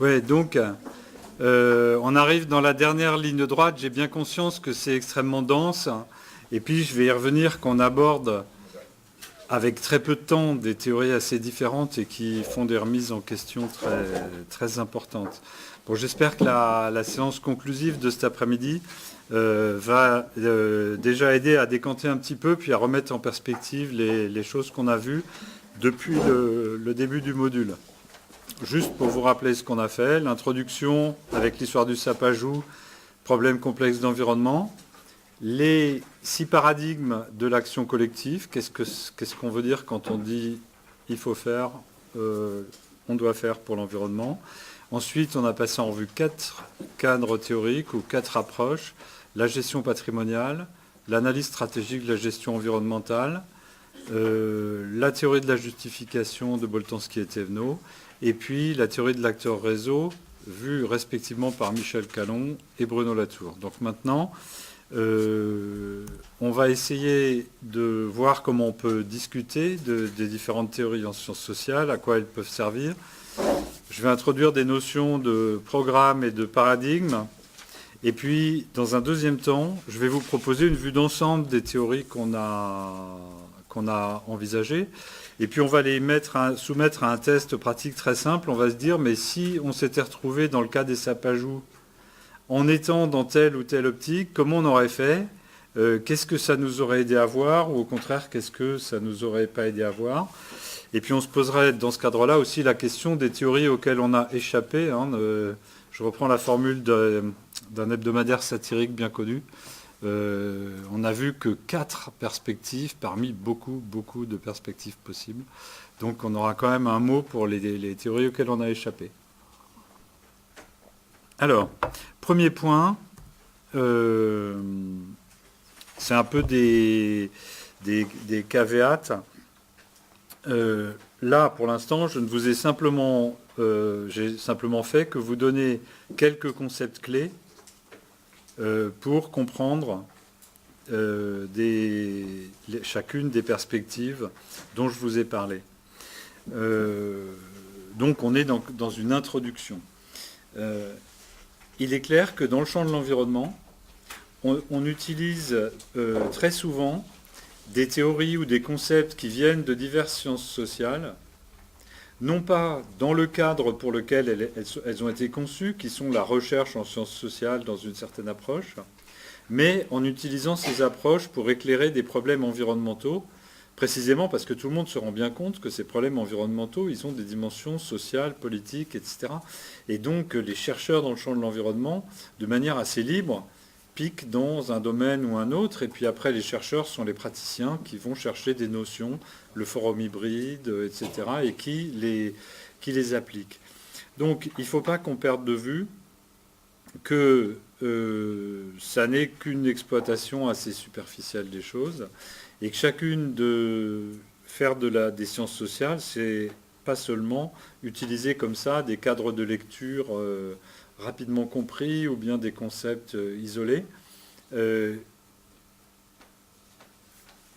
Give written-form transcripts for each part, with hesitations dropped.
Ouais, donc on arrive dans la dernière ligne droite. J'ai bien conscience que c'est extrêmement dense. Et puis je vais y revenir qu'on aborde avec très peu de temps des théories assez différentes et qui font des remises en question très, très importantes. Bon, j'espère que la séance conclusive de cet après-midi va déjà aider à décanter un petit peu, puis à remettre en perspective les choses qu'on a vues depuis le début du module. Juste pour vous rappeler ce qu'on a fait, l'introduction avec l'histoire du sapajou, problème complexe d'environnement, les 6 paradigmes de l'action collective, qu'est-ce qu'on veut dire quand on dit il faut faire, on doit faire pour l'environnement. Ensuite, on a passé en revue 4 cadres théoriques ou 4 approches, la gestion patrimoniale, l'analyse stratégique de la gestion environnementale, la théorie de la justification de Boltanski et Thévenot, et puis la théorie de l'acteur réseau, vue respectivement par Michel Calon et Bruno Latour. Donc maintenant, on va essayer de voir comment on peut discuter des différentes théories en sciences sociales, à quoi elles peuvent servir. Je vais introduire des notions de programme et de paradigme. Et puis, dans un deuxième temps, je vais vous proposer une vue d'ensemble des théories qu'on a envisagées. Et puis, on va les soumettre à un test pratique très simple. On va se dire, mais si on s'était retrouvé dans le cas des sapajous, en étant dans telle ou telle optique, comment on aurait fait? Qu'est-ce que ça nous aurait aidé à voir? Ou au contraire, qu'est-ce que ça nous aurait pas aidé à voir? Et puis on se poserait dans ce cadre-là aussi la question des théories auxquelles on a échappé. Je reprends la formule d'un hebdomadaire satirique bien connu. On n'a vu que 4 perspectives parmi beaucoup, beaucoup de perspectives possibles. Donc on aura quand même un mot pour les théories auxquelles on a échappé. Alors, premier point, c'est un peu des caveats. Là, pour l'instant, je ne vous ai j'ai simplement fait que vous donner quelques concepts clés pour comprendre chacune des perspectives dont je vous ai parlé. Donc, on est dans une introduction. Il est clair que dans le champ de l'environnement, on utilise très souvent des théories ou des concepts qui viennent de diverses sciences sociales, non pas dans le cadre pour lequel elles ont été conçues, qui sont la recherche en sciences sociales dans une certaine approche, mais en utilisant ces approches pour éclairer des problèmes environnementaux, précisément parce que tout le monde se rend bien compte que ces problèmes environnementaux, ils ont des dimensions sociales, politiques, etc. Et donc les chercheurs dans le champ de l'environnement, de manière assez libre, piquent dans un domaine ou un autre, et puis après les chercheurs sont les praticiens qui vont chercher des notions, le forum hybride, etc., et qui les appliquent. Donc il ne faut pas qu'on perde de vue que ça n'est qu'une exploitation assez superficielle des choses, et que chacune faire des sciences sociales, c'est pas seulement utiliser comme ça des cadres de lecture rapidement compris ou bien des concepts isolés.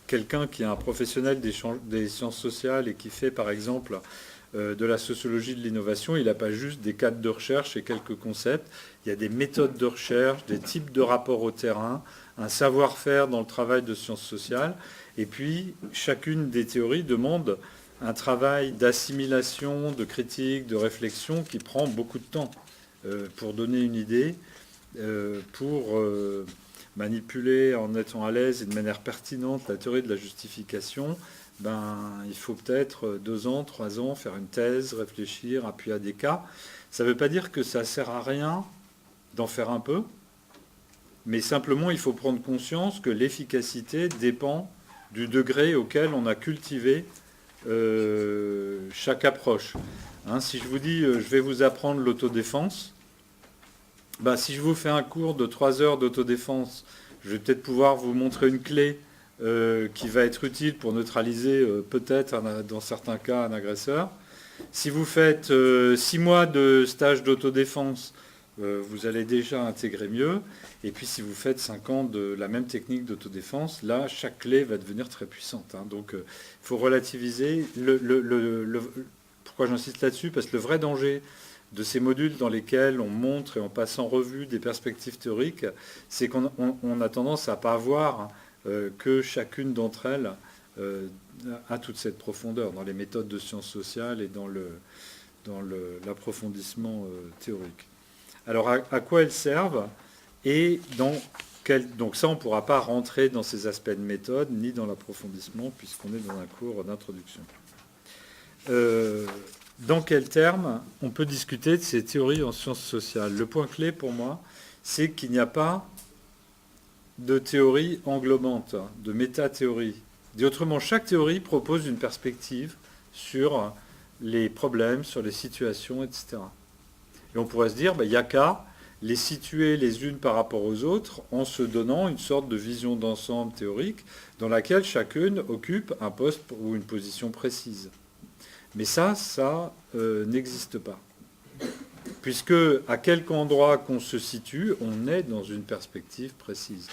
Quelqu'un qui est un professionnel des sciences sociales et qui fait par exemple de la sociologie de l'innovation, il n'a pas juste des cadres de recherche et quelques concepts, il y a des méthodes de recherche, des types de rapports au terrain, un savoir-faire dans le travail de sciences sociales, et puis chacune des théories demande un travail d'assimilation, de critique, de réflexion qui prend beaucoup de temps pour donner une idée, pour manipuler en étant à l'aise et de manière pertinente la théorie de la justification. Il faut peut-être 2 ans, 3 ans, faire une thèse, réfléchir, appuyer à des cas. Ça ne veut pas dire que ça ne sert à rien d'en faire un peu, mais simplement il faut prendre conscience que l'efficacité dépend du degré auquel on a cultivé chaque approche. Si je vous dis je vais vous apprendre l'autodéfense, si je vous fais un cours de 3 heures d'autodéfense, je vais peut-être pouvoir vous montrer une clé qui va être utile pour neutraliser peut-être dans certains cas un agresseur. Si vous faites 6 mois de stage d'autodéfense, vous allez déjà intégrer mieux. Et puis si vous faites 5 ans de la même technique d'autodéfense, là, chaque clé va devenir très puissante. Donc il faut relativiser. Pourquoi j'insiste là-dessus? Parce que le vrai danger de ces modules dans lesquels on montre et on passe en revue des perspectives théoriques, c'est qu'on a tendance à ne pas voir que chacune d'entre elles a toute cette profondeur dans les méthodes de sciences sociales et dans l'approfondissement théorique. Alors à quoi elles servent et donc ça, on ne pourra pas rentrer dans ces aspects de méthode ni dans l'approfondissement puisqu'on est dans un cours d'introduction. Dans quels termes on peut discuter de ces théories en sciences sociales? Le point clé pour moi, c'est qu'il n'y a pas de théorie englobante, de métathéorie. Dit autrement, chaque théorie propose une perspective sur les problèmes, sur les situations, etc. Et on pourrait se dire, il n'y a qu'à les situer les unes par rapport aux autres en se donnant une sorte de vision d'ensemble théorique dans laquelle chacune occupe un poste ou une position précise. Mais ça n'existe pas. Puisque à quelque endroit qu'on se situe, on est dans une perspective précise.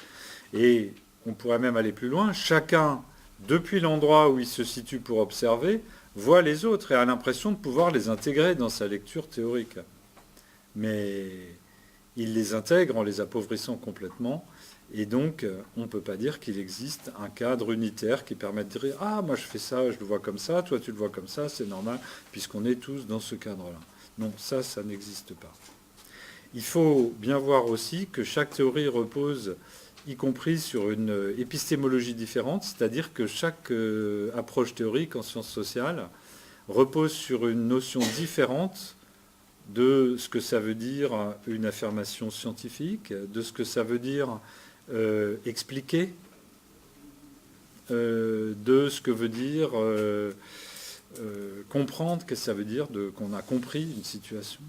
Et on pourrait même aller plus loin. Chacun, depuis l'endroit où il se situe pour observer, voit les autres et a l'impression de pouvoir les intégrer dans sa lecture théorique. Mais il les intègre en les appauvrissant complètement. Et donc, on ne peut pas dire qu'il existe un cadre unitaire qui permet de dire « Ah, moi je fais ça, je le vois comme ça, toi tu le vois comme ça, c'est normal, puisqu'on est tous dans ce cadre-là. » Non, ça n'existe pas. Il faut bien voir aussi que chaque théorie repose, y compris sur une épistémologie différente, c'est-à-dire que chaque approche théorique en sciences sociales repose sur une notion différente de ce que ça veut dire une affirmation scientifique, de ce que ça veut dire expliquer, de ce que veut dire comprendre, qu'est-ce que ça veut dire qu'on a compris une situation.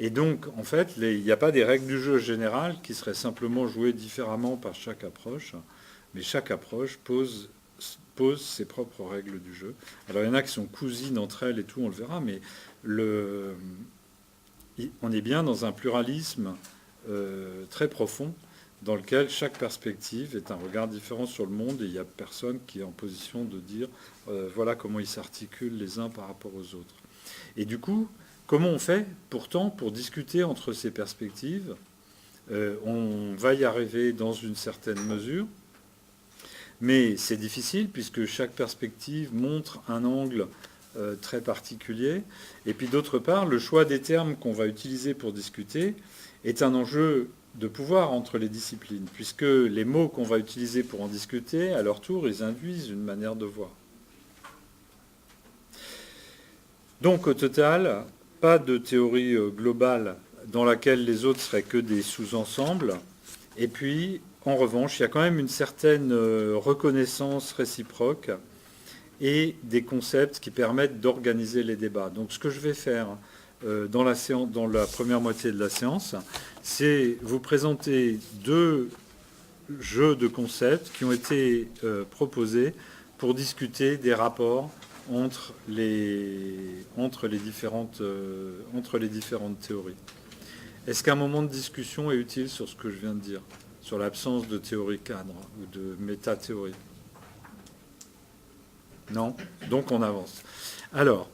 Et donc, en fait, il n'y a pas des règles du jeu générales qui seraient simplement jouées différemment par chaque approche, mais chaque approche pose ses propres règles du jeu. Alors, il y en a qui sont cousines entre elles et tout, on le verra, mais on est bien dans un pluralisme très profond dans lequel chaque perspective est un regard différent sur le monde et il n'y a personne qui est en position de dire voilà comment ils s'articulent les uns par rapport aux autres. Et du coup, comment on fait pourtant pour discuter entre ces perspectives? On va y arriver dans une certaine mesure, mais c'est difficile puisque chaque perspective montre un angle très particulier. Et puis d'autre part, le choix des termes qu'on va utiliser pour discuter est un enjeu de pouvoir entre les disciplines, puisque les mots qu'on va utiliser pour en discuter, à leur tour, ils induisent une manière de voir. Donc au total, pas de théorie globale dans laquelle les autres seraient que des sous-ensembles. Et puis, en revanche, il y a quand même une certaine reconnaissance réciproque et des concepts qui permettent d'organiser les débats. Donc ce que je vais faire dans la première moitié de la séance, c'est vous présenter deux jeux de concepts qui ont été proposés pour discuter des rapports entre les différentes théories. Est-ce qu'un moment de discussion est utile sur ce que je viens de dire, sur l'absence de théorie cadre ou de métathéorie? Non? Donc on avance. Alors,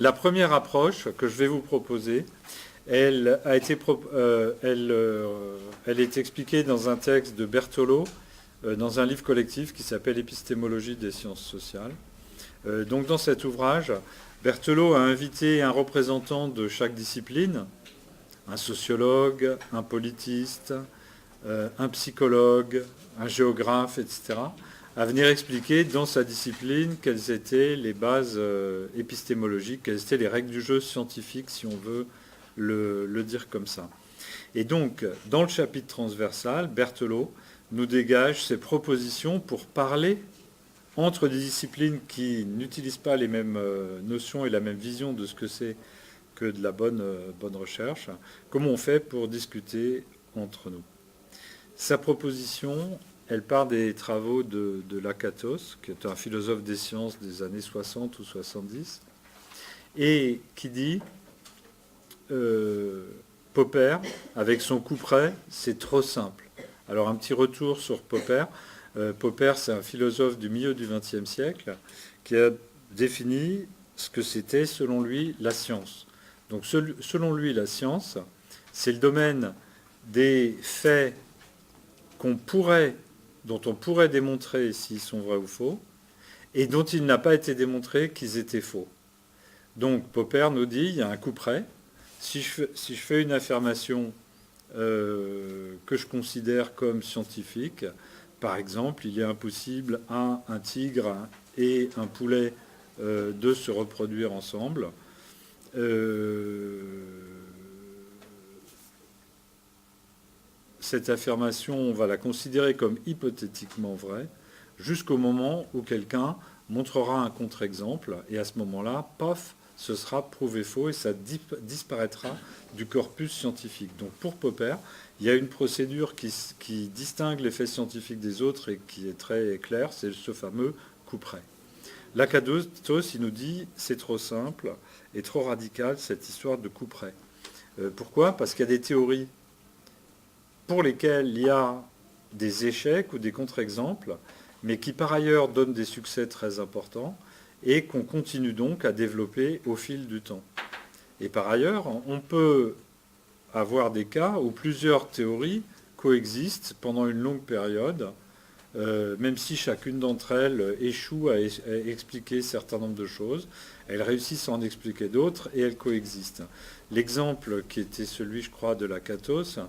la première approche que je vais vous proposer, elle est expliquée dans un texte de Berthelot, dans un livre collectif qui s'appelle Épistémologie des sciences sociales. Donc dans cet ouvrage, Berthelot a invité un représentant de chaque discipline, un sociologue, un politiste, un psychologue, un géographe, etc., à venir expliquer dans sa discipline quelles étaient les bases épistémologiques, quelles étaient les règles du jeu scientifique, si on veut le dire comme ça. Et donc, dans le chapitre transversal, Berthelot nous dégage ses propositions pour parler entre des disciplines qui n'utilisent pas les mêmes notions et la même vision de ce que c'est que de la bonne recherche. Comment on fait pour discuter entre nous? Sa proposition, elle part des travaux de Lakatos, qui est un philosophe des sciences des années 60 ou 70, et qui dit Popper, avec son couperet, c'est trop simple. Alors un petit retour sur Popper. Popper, c'est un philosophe du milieu du XXe siècle qui a défini ce que c'était, selon lui, la science. Donc, selon lui, la science, c'est le domaine des faits dont on pourrait démontrer s'ils sont vrais ou faux, et dont il n'a pas été démontré qu'ils étaient faux. Donc Popper nous dit, il y a un coup près. Si je fais une affirmation que je considère comme scientifique, par exemple, il est impossible à un tigre et un poulet de se reproduire ensemble. Cette affirmation, on va la considérer comme hypothétiquement vraie, jusqu'au moment où quelqu'un montrera un contre-exemple, et à ce moment-là, paf, ce sera prouvé faux et ça disparaîtra du corpus scientifique. Donc pour Popper, il y a une procédure qui distingue les faits scientifiques des autres et qui est très claire, c'est ce fameux coup près. Lakatos, il nous dit, c'est trop simple et trop radical cette histoire de coup près. Pourquoi ? Parce qu'il y a des théories pour lesquelles il y a des échecs ou des contre-exemples, mais qui par ailleurs donnent des succès très importants et qu'on continue donc à développer au fil du temps. Et par ailleurs, on peut avoir des cas où plusieurs théories coexistent pendant une longue période, même si chacune d'entre elles échoue à expliquer un certain nombre de choses, elles réussissent à en expliquer d'autres et elles coexistent. L'exemple qui était celui, je crois, de Lakatos,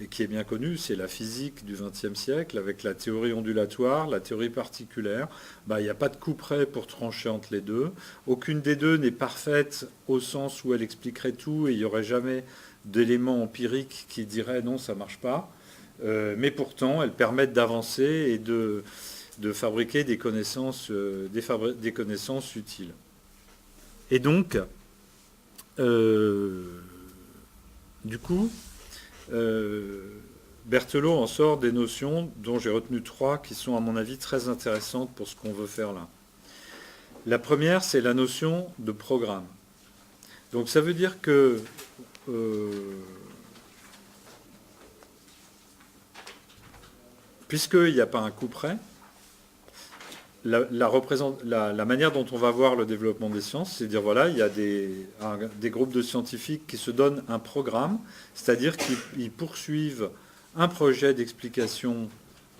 et qui est bien connu, c'est la physique du XXe siècle, avec la théorie ondulatoire, la théorie particulaire. Il n'y a pas de coup près pour trancher entre les deux. Aucune des deux n'est parfaite au sens où elle expliquerait tout et il n'y aurait jamais d'éléments empiriques qui diraient non, ça ne marche pas. Mais pourtant, elles permettent d'avancer et de fabriquer des connaissances utiles. Et donc, du coup, Berthelot en sort des notions dont j'ai retenu 3 qui sont à mon avis très intéressantes pour ce qu'on veut faire là. La première, c'est la notion de programme. Donc ça veut dire que puisqu'il n'y a pas un coup près, la manière dont on va voir le développement des sciences, c'est de dire voilà, il y a des groupes de scientifiques qui se donnent un programme, c'est-à-dire qu'ils poursuivent un projet d'explication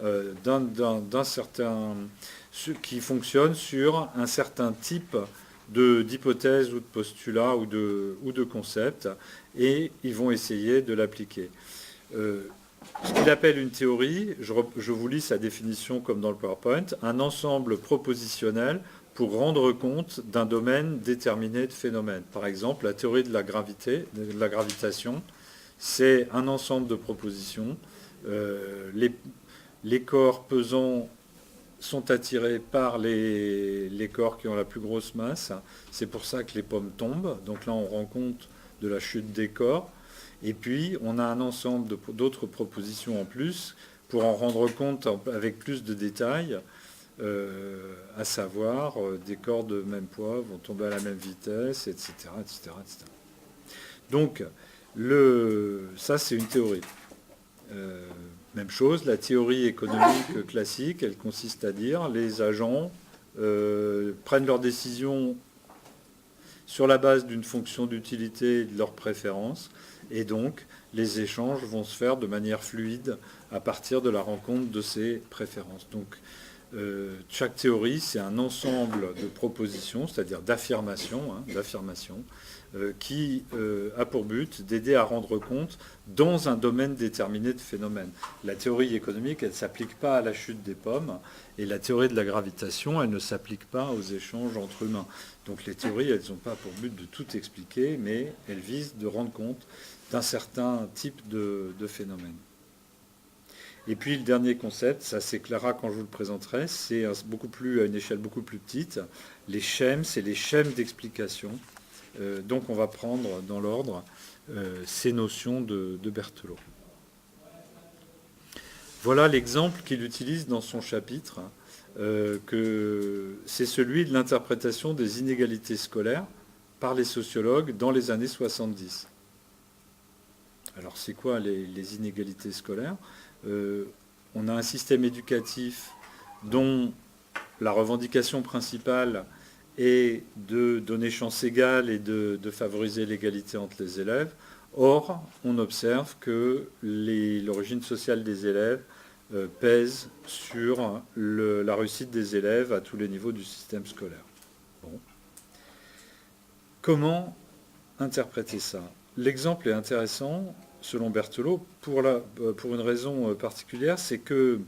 d'un certain qui fonctionne sur un certain type d'hypothèse ou de postulat ou de concept, et ils vont essayer de l'appliquer. Ce qu'il appelle une théorie, je vous lis sa définition comme dans le PowerPoint, un ensemble propositionnel pour rendre compte d'un domaine déterminé de phénomènes. Par exemple, la théorie de la gravitation, c'est un ensemble de propositions. Les corps pesants sont attirés par les corps qui ont la plus grosse masse. C'est pour ça que les pommes tombent. Donc là, on rend compte de la chute des corps. Et puis, on a un ensemble d'autres propositions en plus pour en rendre compte avec plus de détails, à savoir des corps de même poids vont tomber à la même vitesse, etc. etc., etc. Donc, ça, c'est une théorie. Même chose, la théorie économique classique, elle consiste à dire les agents prennent leurs décisions sur la base d'une fonction d'utilité et de leur préférence. Et donc, les échanges vont se faire de manière fluide à partir de la rencontre de ces préférences. Donc, chaque théorie, c'est un ensemble de propositions, c'est-à-dire d'affirmations, qui a pour but d'aider à rendre compte dans un domaine déterminé de phénomènes. La théorie économique, elle ne s'applique pas à la chute des pommes, et la théorie de la gravitation, elle ne s'applique pas aux échanges entre humains. Donc les théories, elles n'ont pas pour but de tout expliquer, mais elles visent de rendre compte d'un certain type de phénomène. Et puis le dernier concept, ça s'éclairera quand je vous le présenterai, c'est à une échelle beaucoup plus petite. Les schèmes, c'est les schèmes d'explication. Donc on va prendre dans l'ordre ces notions de Berthelot. Voilà l'exemple qu'il utilise dans son chapitre, que c'est celui de l'interprétation des inégalités scolaires par les sociologues dans les années 70. Alors c'est quoi les inégalités scolaires ? On a un système éducatif dont la revendication principale est de donner chance égale et de favoriser l'égalité entre les élèves. Or, on observe que l'origine sociale des élèves pèse sur la réussite des élèves à tous les niveaux du système scolaire. Bon. Comment interpréter ça? L'exemple est intéressant, selon Berthelot, pour une raison particulière, c'est que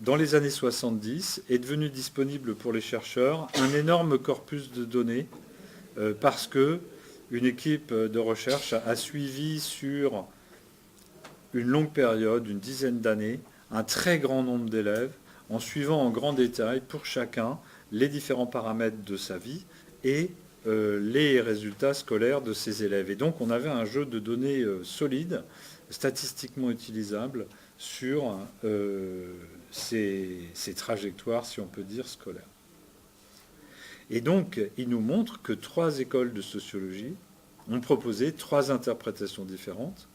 dans les années 70, est devenu disponible pour les chercheurs un énorme corpus de données parce que une équipe de recherche a suivi sur une longue période, une dizaine d'années, un très grand nombre d'élèves, en suivant en grand détail pour chacun les différents paramètres de sa vie et les résultats scolaires de ces élèves. Et donc on avait un jeu de données solide, statistiquement utilisable, sur ces trajectoires, si on peut dire, scolaires. Et donc, il nous montre que 3 écoles de sociologie ont proposé 3 interprétations différentes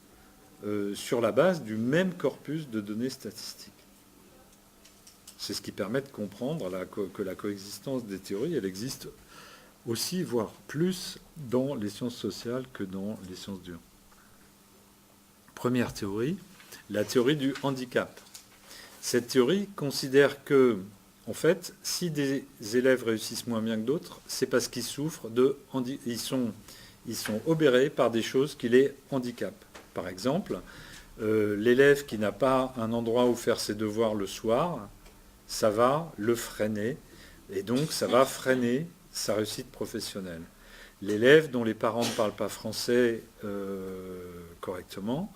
sur la base du même corpus de données statistiques. C'est ce qui permet de comprendre que la coexistence des théories, elle existe aussi, voire plus, dans les sciences sociales que dans les sciences dures. Première théorie, la théorie du handicap. Cette théorie considère que, en fait, si des élèves réussissent moins bien que d'autres, c'est parce qu'ils souffrent ils sont obérés par des choses qui les handicapent. Par exemple, l'élève qui n'a pas un endroit où faire ses devoirs le soir, ça va le freiner, et donc ça va freiner sa réussite professionnelle. L'élève dont les parents ne parlent pas français correctement,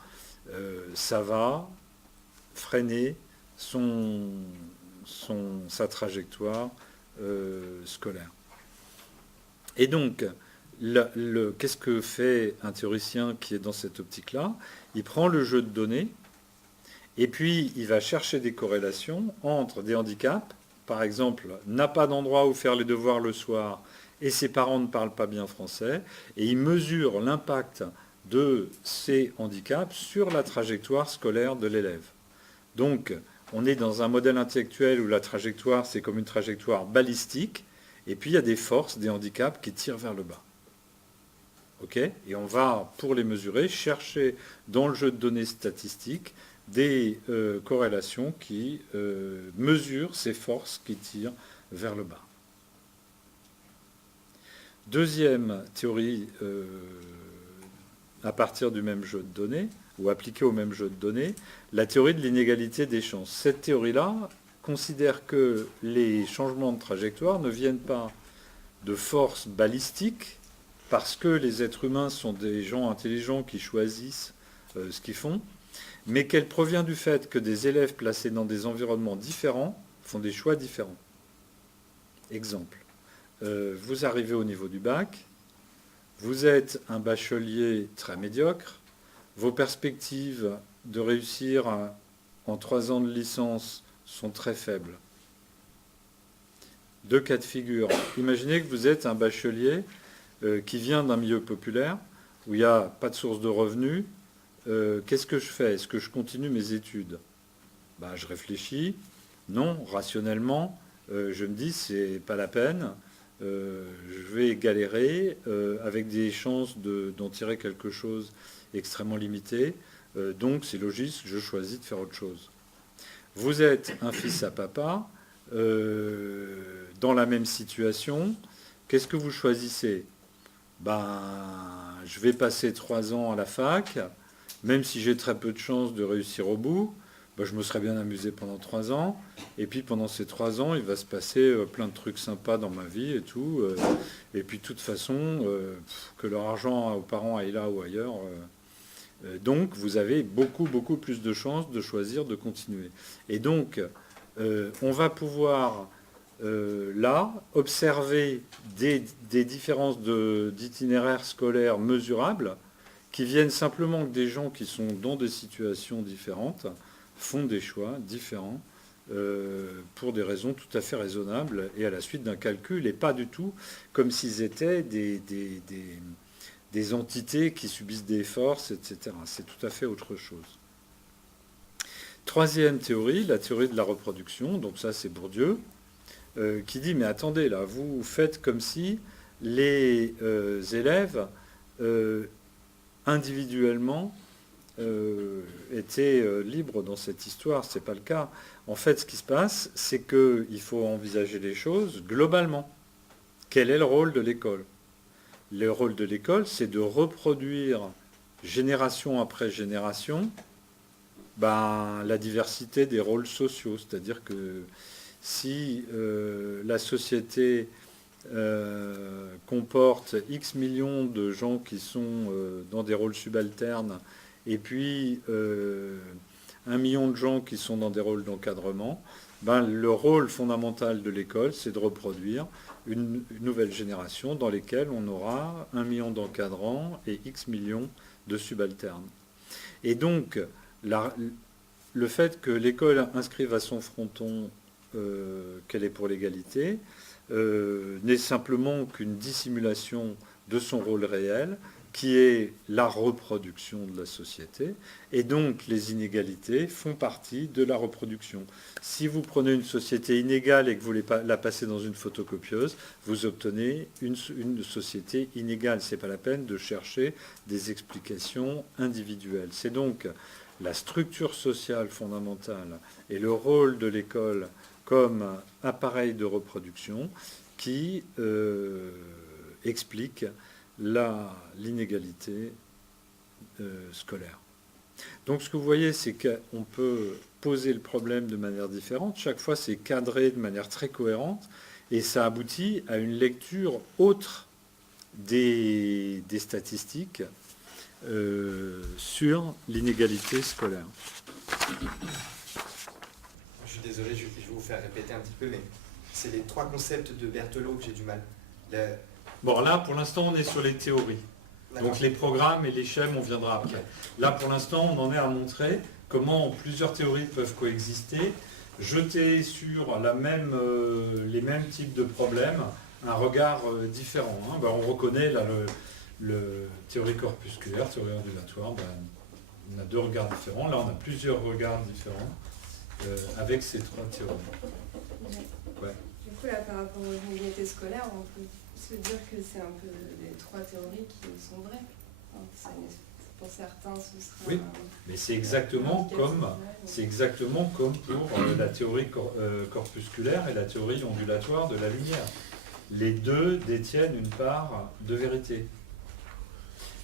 ça va freiner sa trajectoire scolaire. Et donc, qu'est-ce que fait un théoricien qui est dans cette optique-là? Il prend le jeu de données et puis il va chercher des corrélations entre des handicaps, par exemple, n'a pas d'endroit où faire les devoirs le soir et ses parents ne parlent pas bien français, et il mesure l'impact de ces handicaps sur la trajectoire scolaire de l'élève. Donc, on est dans un modèle intellectuel où la trajectoire, c'est comme une trajectoire balistique, et puis il y a des forces, des handicaps qui tirent vers le bas. Okay ? Et on va, pour les mesurer, chercher dans le jeu de données statistiques des corrélations qui mesurent ces forces qui tirent vers le bas. Deuxième théorie à partir du même jeu de données, ou appliquée au même jeu de données, la théorie de l'inégalité des chances. Cette théorie-là considère que les changements de trajectoire ne viennent pas de forces balistiques, parce que les êtres humains sont des gens intelligents qui choisissent ce qu'ils font, mais qu'elle provient du fait que des élèves placés dans des environnements différents font des choix différents. Exemple, vous arrivez au niveau du bac, vous êtes un bachelier très médiocre, vos perspectives de réussir en 3 ans de licence sont très faibles. 2 cas de figure. Imaginez que vous êtes un bachelier qui vient d'un milieu populaire, où il n'y a pas de source de revenus. Qu'est-ce que je fais? Est-ce que je continue mes études? Je réfléchis. Non, rationnellement, je me dis, c'est pas la peine. Je vais galérer avec des chances d'en tirer quelque chose extrêmement limité. Donc, c'est logique, je choisis de faire autre chose. Vous êtes un fils à papa, dans la même situation. Qu'est-ce que vous choisissez? Je vais passer 3 ans à la fac, même si j'ai très peu de chances de réussir au bout. Je me serais bien amusé pendant 3 ans. Et puis pendant ces 3 ans, il va se passer plein de trucs sympas dans ma vie et tout. Et puis de toute façon, que leur argent aux parents aille là ou ailleurs. Donc vous avez beaucoup, beaucoup plus de chances de choisir de continuer. Et donc, on va pouvoir là observer des différences d'itinéraires scolaires mesurables qui viennent simplement que des gens qui sont dans des situations différentes font des choix différents pour des raisons tout à fait raisonnables et à la suite d'un calcul, et pas du tout comme s'ils étaient des entités qui subissent des forces, etc. C'est tout à fait autre chose. Troisième théorie, la théorie de la reproduction, donc ça c'est Bourdieu. qui dit, mais attendez, là, vous faites comme si les élèves, individuellement, étaient libres dans cette histoire. Ce n'est pas le cas. En fait, ce qui se passe, c'est qu'il faut envisager les choses globalement. Quel est le rôle de l'école? Le rôle de l'école, c'est de reproduire, génération après génération, la diversité des rôles sociaux. C'est-à-dire que si la société comporte X millions de gens qui sont dans des rôles subalternes, et puis 1 million de gens qui sont dans des rôles d'encadrement, le rôle fondamental de l'école, c'est de reproduire une nouvelle génération dans laquelle on aura 1 million d'encadrants et X millions de subalternes. Et donc, le fait que l'école inscrive à son fronton qu'elle est pour l'égalité n'est simplement qu'une dissimulation de son rôle réel, qui est la reproduction de la société, et donc les inégalités font partie de la reproduction. Si vous prenez une société inégale et que vous la passez dans une photocopieuse, vous obtenez une société inégale. Ce n'est pas la peine de chercher des explications individuelles. C'est donc la structure sociale fondamentale et le rôle de l'école comme appareil de reproduction qui explique l'inégalité scolaire. Donc ce que vous voyez, c'est qu'on peut poser le problème de manière différente. Chaque fois, c'est cadré de manière très cohérente et ça aboutit à une lecture autre des statistiques sur l'inégalité scolaire. Je suis désolé, je vais vous faire répéter un petit peu, mais c'est les 3 concepts de Berthelot que j'ai du mal. Bon, là, pour l'instant, on est sur les théories. Donc les programmes et les schèmes, on viendra après. Okay. Là, pour l'instant, on en est à montrer comment plusieurs théories peuvent coexister, jeter sur les mêmes types de problèmes un regard différent. Hein. On reconnaît là, le théorie corpusculaire, théorie ondulatoire. On a 2 regards différents. Là, on a plusieurs regards différents avec ces 3 théories. Ouais. Du coup, là, par rapport aux inégalités scolaires, on peut se dire que c'est un peu les 3 théories qui sont vraies. Pour certains, ce sera... Oui, mais c'est exactement comme pour la théorie corpusculaire et la théorie ondulatoire de la lumière. Les 2 détiennent une part de vérité.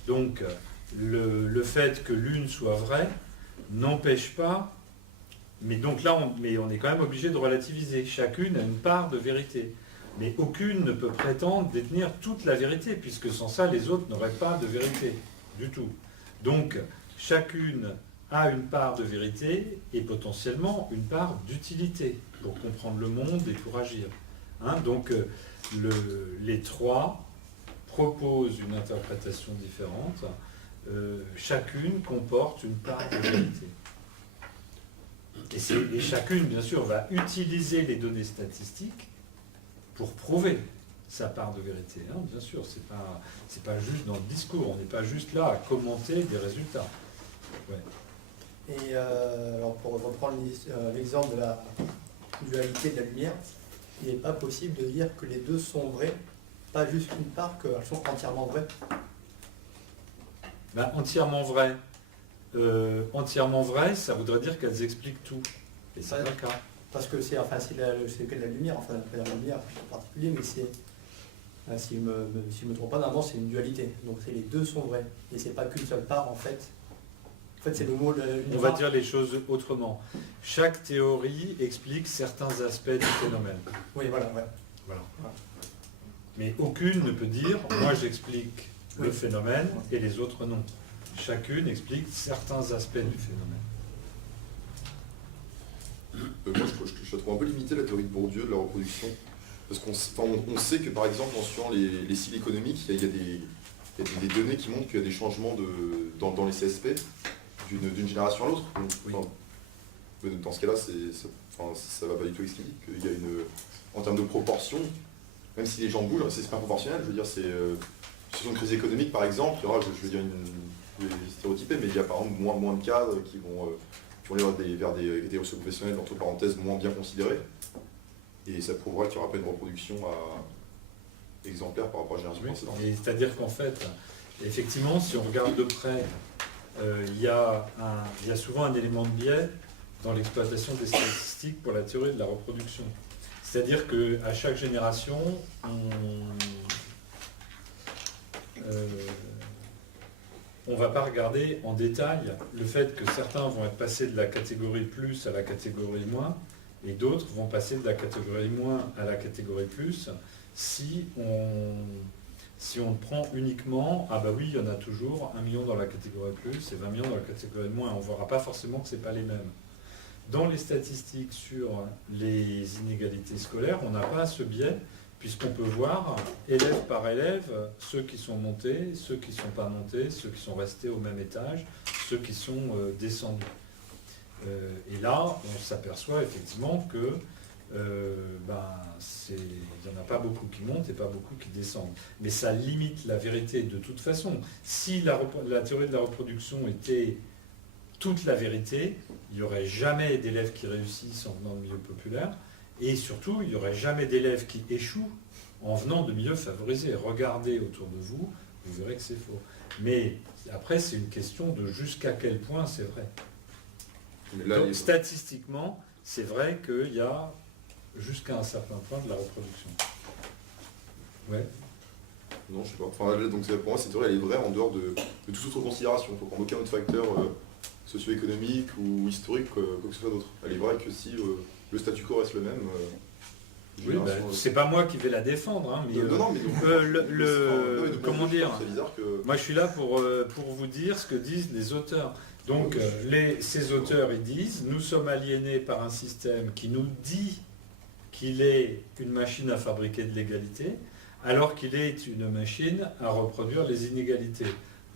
Donc, le fait que l'une soit vraie n'empêche pas... Mais donc là, on est quand même obligé de relativiser. Chacune a une part de vérité. Mais aucune ne peut prétendre détenir toute la vérité, puisque sans ça, les autres n'auraient pas de vérité du tout. Donc, chacune a une part de vérité et potentiellement une part d'utilité pour comprendre le monde et pour agir. Hein, donc, les 3 proposent une interprétation différente. Chacune comporte une part de vérité. Et chacune, bien sûr, va utiliser les données statistiques pour prouver sa part de vérité. Hein, bien sûr, c'est pas juste dans le discours, on n'est pas juste là à commenter des résultats. Ouais. Et alors pour reprendre l'exemple de la dualité de la lumière, il n'est pas possible de dire que les 2 sont vrais, pas juste une part, qu'elles sont entièrement vraies. Entièrement vraies. Entièrement vraies, ça voudrait dire qu'elles expliquent tout. Et c'est pas le cas. Parce que c'est que de la lumière, enfin la lumière en particulier, mais c'est, si je me trompe pas, normalement c'est une dualité. Donc c'est les 2 sont vrais. Et c'est pas qu'une seule part en fait. En fait c'est le mot... On va dire les choses autrement. Chaque théorie explique certains aspects du phénomène. Oui, voilà. Voilà. Mais aucune ne peut dire, moi j'explique le phénomène et les autres non. Chacune explique certains aspects du phénomène. Moi, je la trouve un peu limitée, la théorie de Bourdieu de la reproduction. Parce qu'on sait que, par exemple, en suivant les cycles économiques, il y a des données qui montrent qu'il y a des changements dans les CSP d'une génération à l'autre. Oui. Dans ce cas-là, ça ne va pas du tout expliquer qu'il y a en termes de proportion, même si les gens bougent, c'est pas proportionnel. Je veux dire, c'est sur une crise économique, par exemple, il y aura, je veux dire, stéréotypé, mais il y a par exemple moins de cadres qui vont aller vers des hétérossexuels professionnels, entre parenthèses, moins bien considérés. Et ça prouvera qu'il n'y aura pas une reproduction exemplaire par rapport à la génération Oui, précédente. et c'est-à-dire qu'en fait, effectivement, si on regarde de près, il y a souvent un élément de biais dans l'exploitation des statistiques pour la théorie de la reproduction. C'est-à-dire qu'à chaque génération, on ne va pas regarder en détail le fait que certains vont être passés de la catégorie plus à la catégorie moins, et d'autres vont passer de la catégorie moins à la catégorie plus, si on prend uniquement, ah bah oui, il y en a toujours 1 million dans la catégorie plus et 20 millions dans la catégorie moins, on ne verra pas forcément que ce n'est pas les mêmes. Dans les statistiques sur les inégalités scolaires, on n'a pas ce biais, puisqu'on peut voir, élève par élève, ceux qui sont montés, ceux qui ne sont pas montés, ceux qui sont restés au même étage, ceux qui sont descendus. Et là, on s'aperçoit effectivement que il n'y en a pas beaucoup qui montent et pas beaucoup qui descendent. Mais ça limite la vérité de toute façon. Si la théorie de la reproduction était toute la vérité, il n'y aurait jamais d'élèves qui réussissent en venant de milieux populaires, et surtout, il n'y aurait jamais d'élèves qui échouent en venant de milieux favorisés. Regardez autour de vous, vous verrez que c'est faux. Mais après, c'est une question de jusqu'à quel point c'est vrai. Donc, statistiquement, c'est vrai qu'il y a jusqu'à un certain point de la reproduction. Ouais. Non, je sais pas. Enfin, donc pour moi, cette théorie, elle est vraie en dehors de toute autre considération. Il faut prendre aucun autre facteur socio-économique ou historique, quoi que ce soit d'autre. Elle est vraie que si le statu quo reste le même. Oui, c'est pas moi qui vais la défendre, hein, mais, non, mais donc, comment dire, c'est bizarre que... moi je suis là pour vous dire ce que disent les auteurs. Donc ces auteurs, ils disent, nous sommes aliénés par un système qui nous dit qu'il est une machine à fabriquer de l'égalité, alors qu'il est une machine à reproduire les inégalités.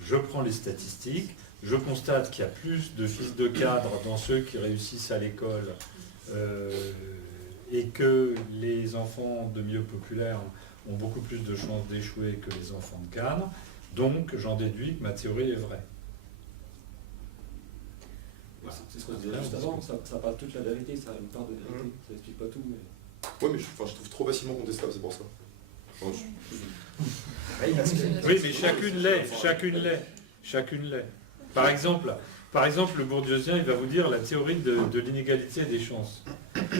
Je prends les statistiques, je constate qu'il y a plus de fils de cadres dans ceux qui réussissent à l'école et que les enfants de milieux populaires ont beaucoup plus de chances d'échouer que les enfants de cadres. Donc j'en déduis que ma théorie est vraie. C'est ce qu'on disait juste avant, ça parle toute la vérité, ça a une part de vérité, ça n'explique pas tout. Mais... Ouais, mais je trouve trop facilement contestable, c'est pour ça. Enfin, Oui, mais chacune l'est. Par exemple, le bourdieusien, il va vous dire la théorie de l'inégalité des chances.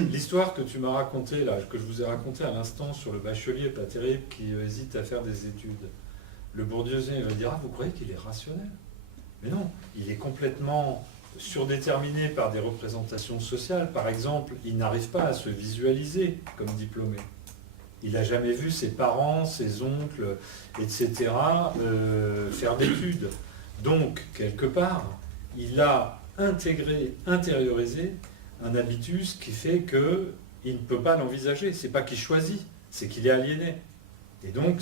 L'histoire que tu m'as racontée, là, que je vous ai racontée à l'instant sur le bachelier pas terrible qui hésite à faire des études, le bourdieusien, il va dire, ah, vous croyez qu'il est rationnel? Mais non, il est complètement surdéterminé par des représentations sociales. Par exemple, il n'arrive pas à se visualiser comme diplômé. Il n'a jamais vu ses parents, ses oncles, etc. Faire d'études. Donc, quelque part, il a intériorisé un habitus qui fait qu'il ne peut pas l'envisager. C'est pas qu'il choisit, c'est qu'il est aliéné. Et donc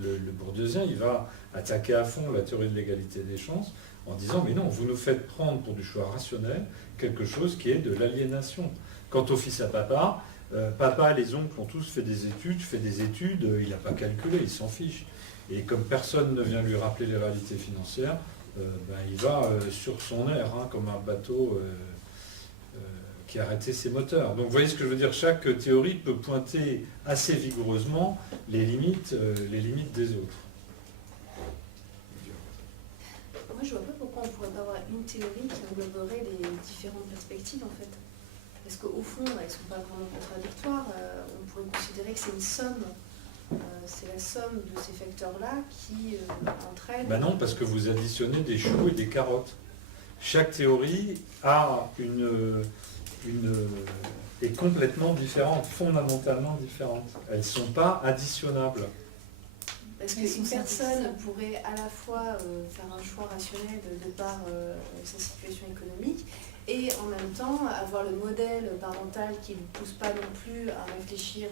le bourdieusien, il va attaquer à fond la théorie de l'égalité des chances en disant « Mais non, vous nous faites prendre pour du choix rationnel quelque chose qui est de l'aliénation. » Quant au fils à papa, les oncles ont tous fait des études, il n'a pas calculé, il s'en fiche. Et comme personne ne vient lui rappeler les réalités financières, il va sur son air, hein, comme un bateau qui a arrêté ses moteurs. Donc vous voyez ce que je veux dire, chaque théorie peut pointer assez vigoureusement les limites des autres. Moi, je vois pas pourquoi on pourrait pas avoir une théorie qui engloberait les différentes perspectives, en fait. Parce qu'au fond, elles ne sont pas vraiment contradictoires. On pourrait considérer que c'est une somme. C'est la somme de ces facteurs-là qui entraîne... Ben non, parce que vous additionnez des choux et des carottes. Chaque théorie est complètement différente, fondamentalement différente. Elles ne sont pas additionnables. Parce qu'une personne pourrait à la fois faire un choix rationnel de par sa situation économique et en même temps avoir le modèle parental qui ne pousse pas non plus à réfléchir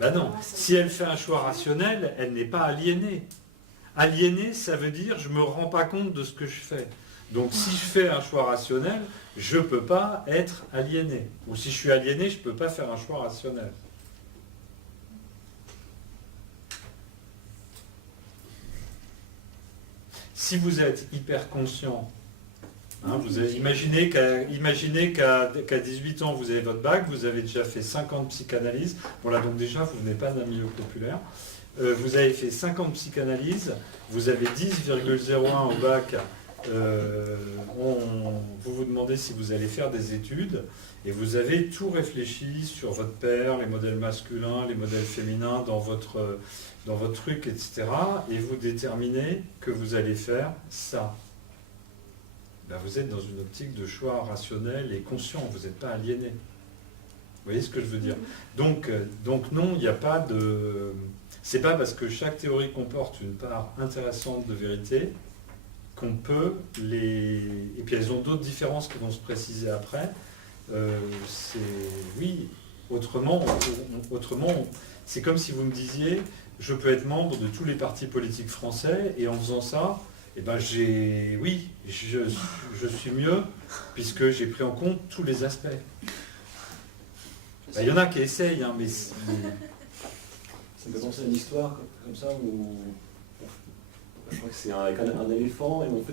non, si elle fait un choix rationnel, elle n'est pas aliénée. Aliénée, ça veut dire je ne me rends pas compte de ce que je fais. Donc si je fais un choix rationnel, je ne peux pas être aliéné. Ou si je suis aliéné, je ne peux pas faire un choix rationnel. Si vous êtes hyper conscient Hein, imaginez qu'à 18 ans, vous avez votre bac, vous avez déjà fait 50 psychanalyses. Voilà, donc déjà, vous venez pas d'un milieu populaire. Vous avez fait 50 psychanalyses, vous avez 10,01 au bac. Vous vous demandez si vous allez faire des études et vous avez tout réfléchi sur votre père, les modèles masculins, les modèles féminins dans votre truc, etc. Et vous déterminez que vous allez faire ça. Ben, vous êtes dans une optique de choix rationnel et conscient, vous n'êtes pas aliéné. Vous voyez ce que je veux dire? Donc non, il n'y a pas de... C'est pas parce que chaque théorie comporte une part intéressante de vérité qu'on peut les... Et puis elles ont d'autres différences qui vont se préciser après. Oui, autrement, c'est comme si vous me disiez, je peux être membre de tous les partis politiques français, et en faisant ça, eh ben je suis mieux, puisque j'ai pris en compte tous les aspects. Ben, il y en a qui essayent, hein, mais... Ça me fait penser à une histoire comme ça où je crois que c'est avec un éléphant et on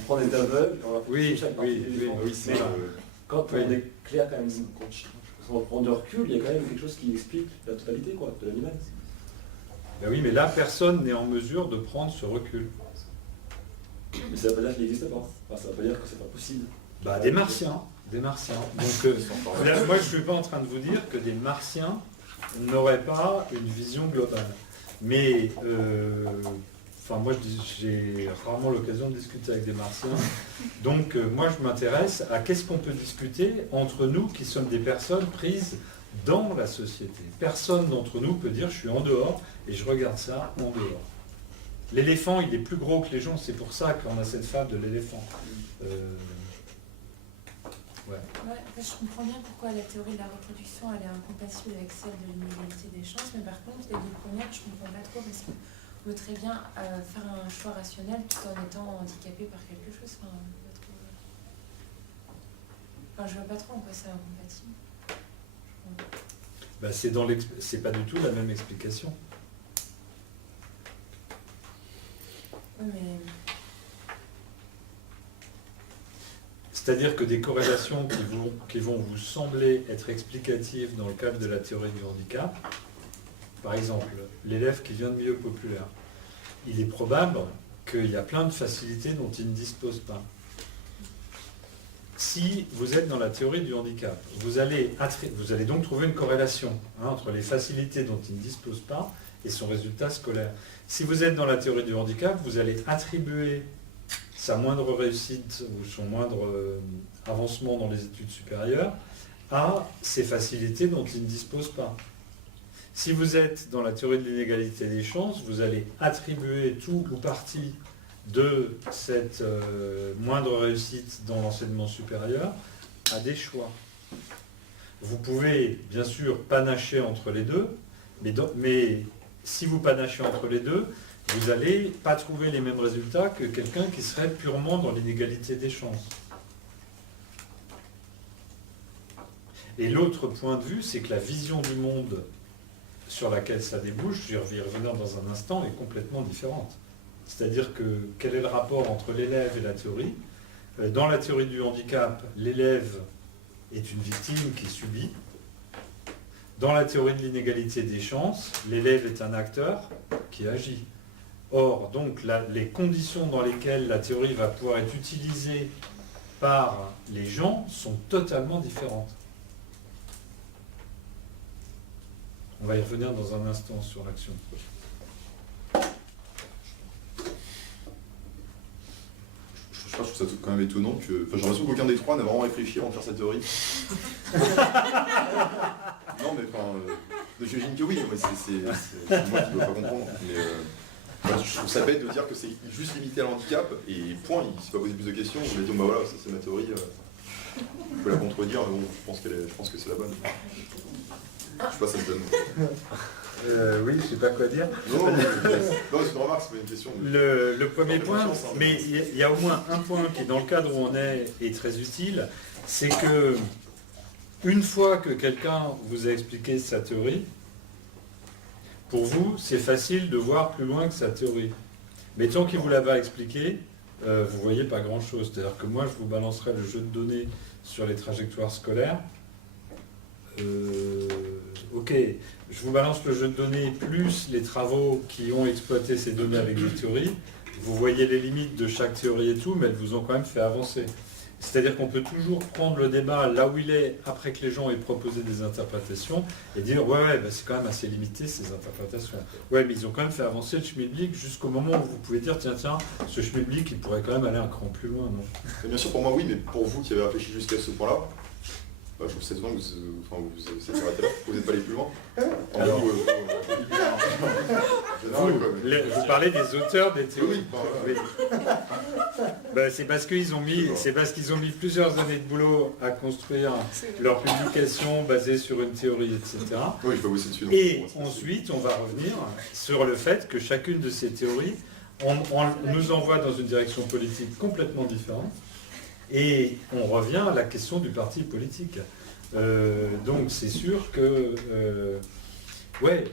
prend des aveugles. Oui, c'est quand on est clair quand même, quand on prend du recul, il y a quand même quelque chose qui explique la totalité quoi, de l'animal. Ben oui, mais là, personne n'est en mesure de prendre ce recul. Mais ça ne veut pas dire qu'il n'existe pas. Enfin, ça ne veut pas dire que c'est pas possible. Bah, des martiens. Donc, là, moi, je ne suis pas en train de vous dire que des martiens n'auraient pas une vision globale. Mais, moi, j'ai rarement l'occasion de discuter avec des martiens. Donc, moi, je m'intéresse à qu'est-ce qu'on peut discuter entre nous qui sommes des personnes prises dans la société. Personne d'entre nous peut dire je suis en dehors et je regarde ça en dehors. L'éléphant, il est plus gros que les gens, c'est pour ça qu'on a cette fable de l'éléphant. Ouais, je comprends bien pourquoi la théorie de la reproduction elle est incompatible avec celle de l'inégalité des chances, mais par contre, les deux premières, je comprends pas trop parce qu'on peut très bien faire un choix rationnel tout en étant handicapé par quelque chose. Je vois pas trop en quoi c'est incompatible. Bah, c'est pas du tout la même explication. Oui, mais... C'est-à-dire que des corrélations qui vont vous sembler être explicatives dans le cadre de la théorie du handicap, par exemple, l'élève qui vient de milieu populaire, il est probable qu'il y a plein de facilités dont il ne dispose pas. Si vous êtes dans la théorie du handicap, vous allez donc trouver une corrélation entre les facilités dont il ne dispose pas et son résultat scolaire. Si vous êtes dans la théorie du handicap, vous allez attribuer sa moindre réussite ou son moindre avancement dans les études supérieures à ces facilités dont il ne dispose pas. Si vous êtes dans la théorie de l'inégalité des chances, vous allez attribuer tout ou partie de cette moindre réussite dans l'enseignement supérieur à des choix. Vous pouvez bien sûr panacher entre les deux, mais si vous panachez entre les deux, vous n'allez pas trouver les mêmes résultats que quelqu'un qui serait purement dans l'inégalité des chances. Et l'autre point de vue, c'est que la vision du monde sur laquelle ça débouche, je vais y revenir dans un instant, est complètement différente. C'est-à-dire que quel est le rapport entre l'élève et la théorie? Dans la théorie du handicap, l'élève est une victime qui subit. Dans la théorie de l'inégalité des chances, l'élève est un acteur qui agit. Or, donc, les conditions dans lesquelles la théorie va pouvoir être utilisée par les gens sont totalement différentes. On va y revenir dans un instant sur l'action. Je trouve ça quand même étonnant que... J'ai l'impression qu'aucun des trois n'a vraiment réfléchi avant de faire cette théorie. Non, mais j'imagine que oui, mais c'est moi qui ne dois pas comprendre. Mais je trouve ça bête de dire que c'est juste limité à l'handicap, et point, il ne s'est pas posé plus de questions. On a dit, bah voilà, ça c'est ma théorie, on peut la contredire, mais bon, je pense que c'est la bonne. Je sais pas, ça me donne. Oui, je ne sais pas quoi dire. Non, c'est une remarque, c'est pas une question. Le premier point, mais il y a au moins un point qui, dans le cadre où on est très utile, c'est que une fois que quelqu'un vous a expliqué sa théorie, pour vous, c'est facile de voir plus loin que sa théorie. Mais tant qu'il vous l'a pas expliqué, vous voyez pas grand-chose. C'est-à-dire que moi, je vous balancerai le jeu de données sur les trajectoires scolaires. Ok, je vous balance le jeu de données plus les travaux qui ont exploité ces données avec des théories. Vous voyez les limites de chaque théorie et tout, mais elles vous ont quand même fait avancer. C'est-à-dire qu'on peut toujours prendre le débat là où il est, après que les gens aient proposé des interprétations, et dire ouais, bah, c'est quand même assez limité ces interprétations. Ouais, mais ils ont quand même fait avancer le schmilblick jusqu'au moment où vous pouvez dire tiens, ce schmilblick, il pourrait quand même aller un cran plus loin, non? Mais bien sûr, pour moi, oui, mais pour vous qui avez réfléchi jusqu'à ce point-là, bah, je trouve que c'est étonnant que vous êtes arrêté là, vous n'êtes pas allé plus loin. Alors, vous parlez des auteurs des théories. Oui. Ben, c'est parce qu'ils ont mis, plusieurs années de boulot à construire leur publication basée sur une théorie, etc. Oui, je peux vous dessus. Et ensuite, on va revenir sur le fait que chacune de ces théories nous envoie dans une direction politique complètement différente. Et on revient à la question du parti politique. Donc c'est sûr que,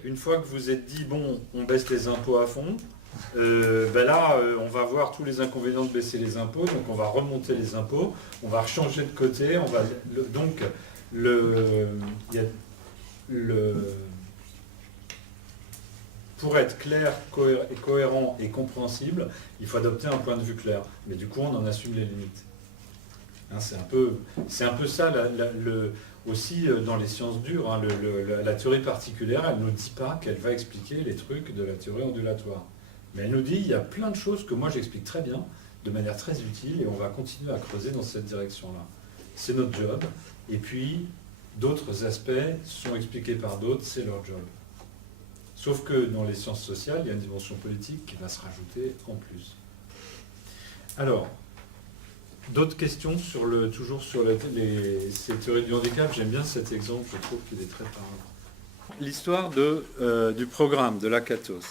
une fois que vous êtes dit, bon, on baisse les impôts à fond, on va voir tous les inconvénients de baisser les impôts, donc on va remonter les impôts, on va changer de côté, pour être clair, cohérent et compréhensible, il faut adopter un point de vue clair. Mais du coup, on en assume les limites. Hein, c'est un peu ça, aussi dans les sciences dures. Hein, la théorie particulière, elle ne nous dit pas qu'elle va expliquer les trucs de la théorie ondulatoire. Mais elle nous dit, il y a plein de choses que moi j'explique très bien, de manière très utile, et on va continuer à creuser dans cette direction-là. C'est notre job. Et puis, d'autres aspects sont expliqués par d'autres, c'est leur job. Sauf que dans les sciences sociales, il y a une dimension politique qui va se rajouter en plus. Alors, d'autres questions toujours sur ces théories du handicap? J'aime bien cet exemple, je trouve qu'il est très parlant. L'histoire du programme, de l'Akatos.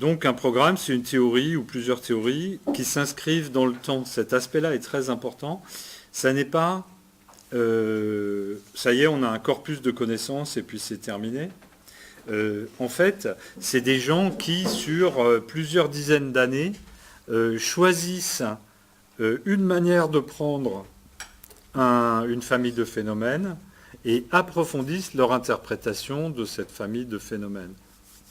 Donc un programme, c'est une théorie ou plusieurs théories qui s'inscrivent dans le temps. Cet aspect-là est très important. Ça n'est pas... ça y est, on a un corpus de connaissances et puis c'est terminé. En fait, c'est des gens qui, sur plusieurs dizaines d'années, choisissent une manière de prendre une famille de phénomènes et approfondissent leur interprétation de cette famille de phénomènes.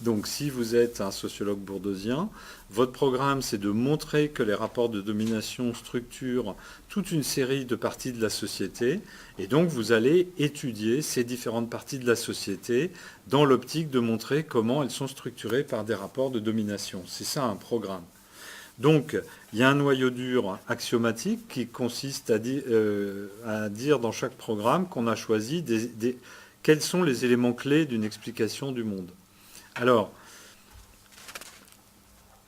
Donc si vous êtes un sociologue bourdieussien, votre programme c'est de montrer que les rapports de domination structurent toute une série de parties de la société, et donc vous allez étudier ces différentes parties de la société dans l'optique de montrer comment elles sont structurées par des rapports de domination. C'est ça un programme. Donc, il y a un noyau dur axiomatique qui consiste à dire dans chaque programme qu'on a choisi quels sont les éléments clés d'une explication du monde. Alors,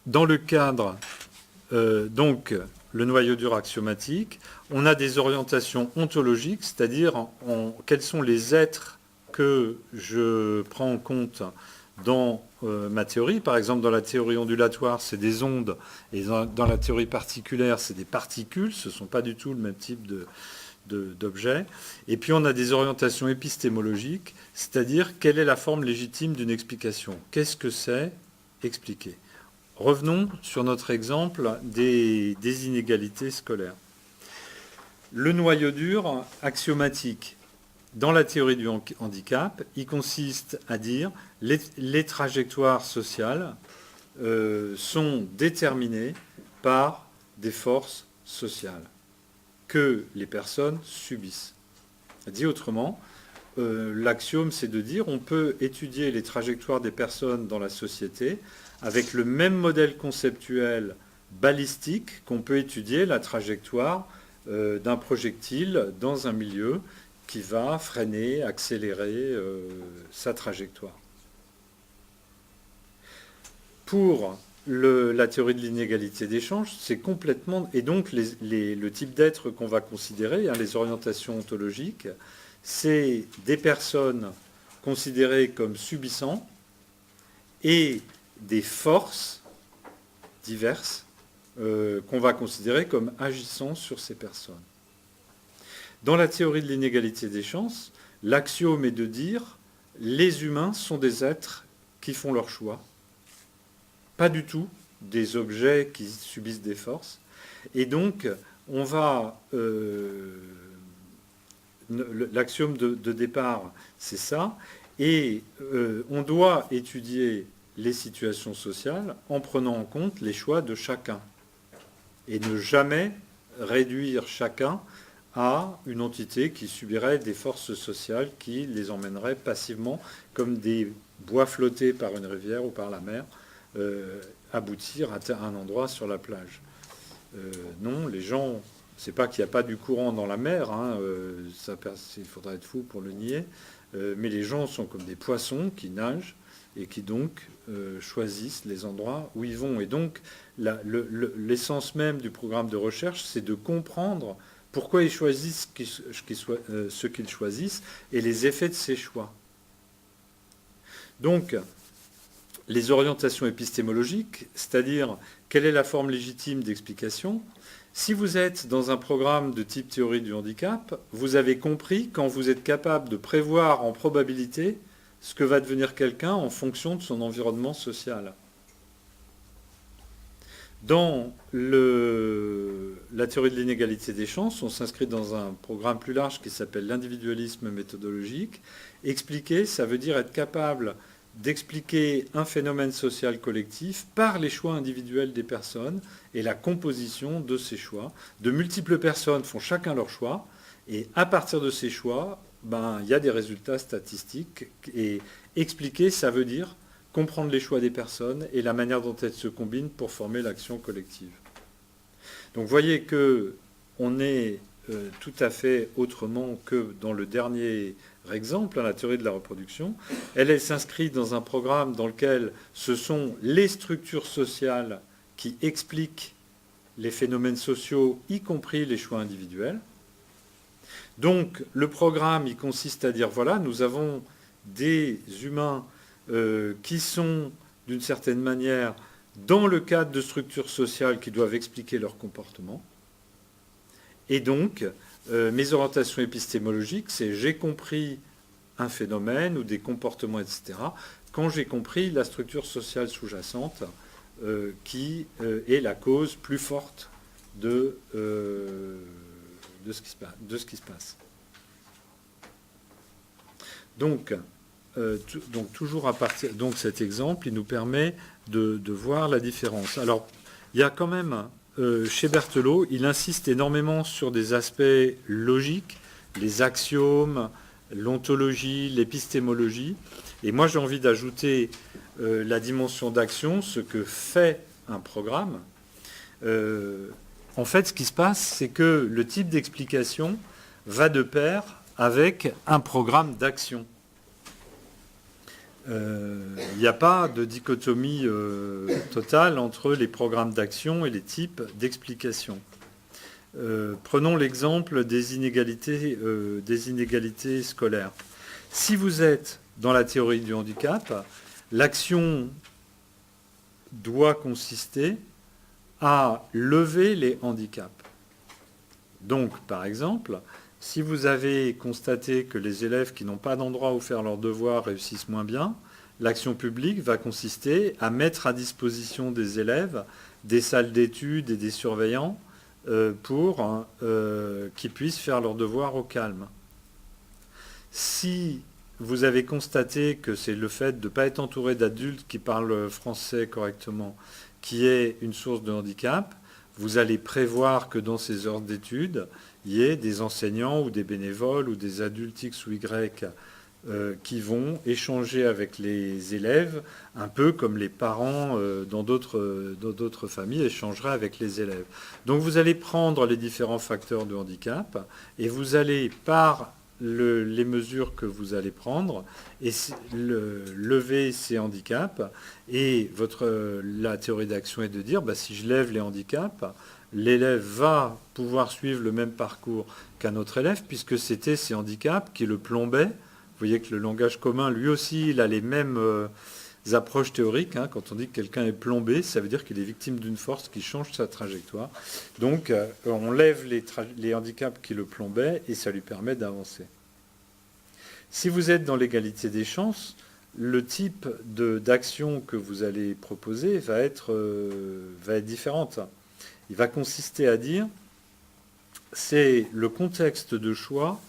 dans le cadre, donc, le noyau dur axiomatique, on a des orientations ontologiques, c'est-à-dire quels sont les êtres que je prends en compte dans ma théorie. Par exemple, dans la théorie ondulatoire, c'est des ondes, et dans la théorie particulière, c'est des particules, ce ne sont pas du tout le même type d'objets. Et puis on a des orientations épistémologiques, c'est-à-dire quelle est la forme légitime d'une explication. Qu'est-ce que c'est expliquer? Revenons sur notre exemple des inégalités scolaires. Le noyau dur axiomatique dans la théorie du handicap, il consiste à dire les trajectoires sociales sont déterminées par des forces sociales que les personnes subissent. Dit autrement, l'axiome c'est de dire on peut étudier les trajectoires des personnes dans la société avec le même modèle conceptuel balistique qu'on peut étudier la trajectoire d'un projectile dans un milieu qui va freiner, accélérer sa trajectoire. Pour la théorie de l'inégalité d'échange, c'est complètement... Et donc le type d'être qu'on va considérer, les orientations ontologiques, c'est des personnes considérées comme subissant et des forces diverses qu'on va considérer comme agissant sur ces personnes. Dans la théorie de l'inégalité des chances, l'axiome est de dire les humains sont des êtres qui font leur choix. Pas du tout des objets qui subissent des forces. Et donc, on va... l'axiome de départ, c'est ça. Et on doit étudier les situations sociales en prenant en compte les choix de chacun. Et ne jamais réduire chacun à une entité qui subirait des forces sociales qui les emmèneraient passivement, comme des bois flottés par une rivière ou par la mer, aboutir à un endroit sur la plage. Non, les gens, c'est pas qu'il n'y a pas du courant dans la mer, hein, il faudrait être fou pour le nier, mais les gens sont comme des poissons qui nagent et qui donc choisissent les endroits où ils vont. Et donc, l'essence même du programme de recherche, c'est de comprendre pourquoi ils choisissent ce qu'ils choisissent et les effets de ces choix. Donc, les orientations épistémologiques, c'est-à-dire quelle est la forme légitime d'explication. Si vous êtes dans un programme de type théorie du handicap, vous avez compris quand vous êtes capable de prévoir en probabilité ce que va devenir quelqu'un en fonction de son environnement social. Dans la théorie de l'inégalité des chances, on s'inscrit dans un programme plus large qui s'appelle l'individualisme méthodologique. Expliquer, ça veut dire être capable d'expliquer un phénomène social collectif par les choix individuels des personnes et la composition de ces choix. De multiples personnes font chacun leur choix, et à partir de ces choix, il y a des résultats statistiques. Et expliquer, ça veut dire comprendre les choix des personnes et la manière dont elles se combinent pour former l'action collective. Donc vous voyez qu'on est tout à fait autrement que dans le dernier exemple, la théorie de la reproduction. Elle s'inscrit dans un programme dans lequel ce sont les structures sociales qui expliquent les phénomènes sociaux, y compris les choix individuels. Donc le programme, il consiste à dire, voilà, nous avons des humains qui sont, d'une certaine manière, dans le cadre de structures sociales qui doivent expliquer leur comportement. Et donc, mes orientations épistémologiques, c'est j'ai compris un phénomène ou des comportements, etc., quand j'ai compris la structure sociale sous-jacente qui est la cause plus forte de ce qui se passe. Donc toujours à partir de cet exemple, il nous permet de voir la différence. Alors, il y a quand même, chez Berthelot, il insiste énormément sur des aspects logiques, les axiomes, l'ontologie, l'épistémologie. Et moi, j'ai envie d'ajouter la dimension d'action, ce que fait un programme. En fait, ce qui se passe, c'est que le type d'explication va de pair avec un programme d'action. Il n'y a pas de dichotomie totale entre les programmes d'action et les types d'explication. Prenons l'exemple des inégalités scolaires. Si vous êtes dans la théorie du handicap, l'action doit consister à lever les handicaps. Donc, par exemple, si vous avez constaté que les élèves qui n'ont pas d'endroit où faire leurs devoirs réussissent moins bien, l'action publique va consister à mettre à disposition des élèves des salles d'études et des surveillants pour qu'ils puissent faire leurs devoirs au calme. Si vous avez constaté que c'est le fait de ne pas être entouré d'adultes qui parlent français correctement qui est une source de handicap, vous allez prévoir que dans ces heures d'études, il y ait des enseignants ou des bénévoles ou des adultes X ou Y qui vont échanger avec les élèves, un peu comme les parents dans d'autres familles échangeraient avec les élèves. Donc vous allez prendre les différents facteurs de handicap et vous allez, par les mesures que vous allez prendre, et lever ces handicaps. Et la théorie d'action est de dire, si je lève les handicaps, l'élève va pouvoir suivre le même parcours qu'un autre élève, puisque c'était ces handicaps qui le plombaient. Vous voyez que le langage commun, lui aussi, il a les mêmes approches théoriques. Quand on dit que quelqu'un est plombé, ça veut dire qu'il est victime d'une force qui change sa trajectoire. Donc, on lève les handicaps qui le plombaient et ça lui permet d'avancer. Si vous êtes dans l'égalité des chances, le type d'action que vous allez proposer va être différente. Il va consister à dire, c'est le contexte de choix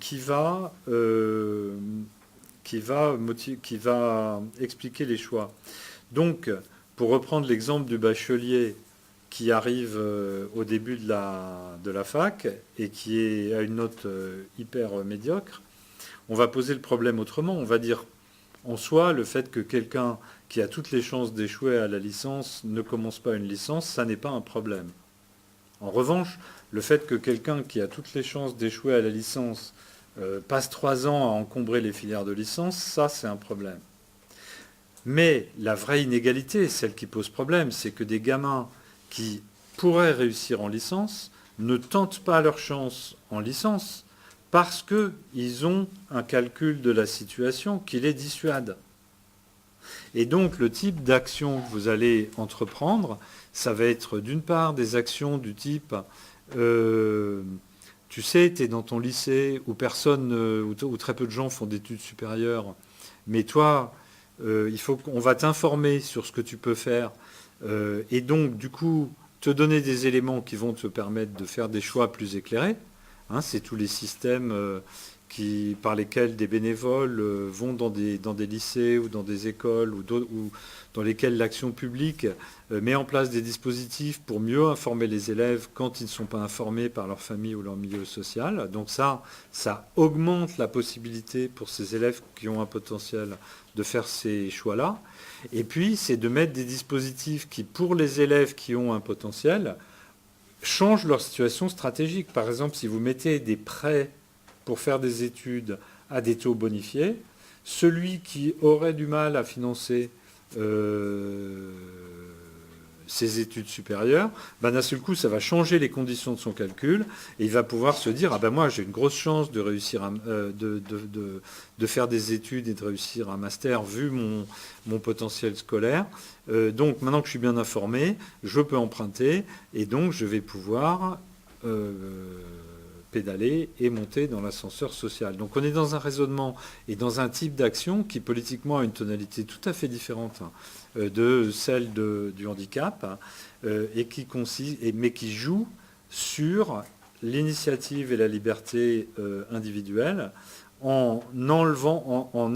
qui va expliquer les choix. Donc, pour reprendre l'exemple du bachelier qui arrive au début de la fac et qui a une note hyper médiocre, on va poser le problème autrement. On va dire, en soi, le fait que quelqu'un qui a toutes les chances d'échouer à la licence ne commence pas une licence, ça n'est pas un problème. En revanche, le fait que quelqu'un qui a toutes les chances d'échouer à la licence passe 3 ans à encombrer les filières de licence, ça c'est un problème. Mais la vraie inégalité, celle qui pose problème, c'est que des gamins qui pourraient réussir en licence ne tentent pas leur chance en licence parce qu'ils ont un calcul de la situation qui les dissuade. Et donc le type d'action que vous allez entreprendre, ça va être d'une part des actions du type tu sais, tu es dans ton lycée où personne, où très peu de gens font d'études supérieures, mais toi, on va t'informer sur ce que tu peux faire, et donc du coup te donner des éléments qui vont te permettre de faire des choix plus éclairés. Hein, c'est tous les systèmes par lesquels des bénévoles vont dans des lycées ou dans des écoles ou dans lesquels l'action publique met en place des dispositifs pour mieux informer les élèves quand ils ne sont pas informés par leur famille ou leur milieu social. Donc ça augmente la possibilité pour ces élèves qui ont un potentiel de faire ces choix-là. Et puis, c'est de mettre des dispositifs qui, pour les élèves qui ont un potentiel, changent leur situation stratégique. Par exemple, si vous mettez des prêts pour faire des études à des taux bonifiés, celui qui aurait du mal à financer ses études supérieures, d'un seul coup, ça va changer les conditions de son calcul et il va pouvoir se dire « Ah ben moi, j'ai une grosse chance de réussir, de faire des études et de réussir un master vu mon potentiel scolaire. Donc maintenant que je suis bien informé, je peux emprunter et donc je vais pouvoir pédaler et monter dans l'ascenseur social. » Donc on est dans un raisonnement et dans un type d'action qui politiquement a une tonalité tout à fait différente de celle du handicap, mais qui joue sur l'initiative et la liberté individuelle en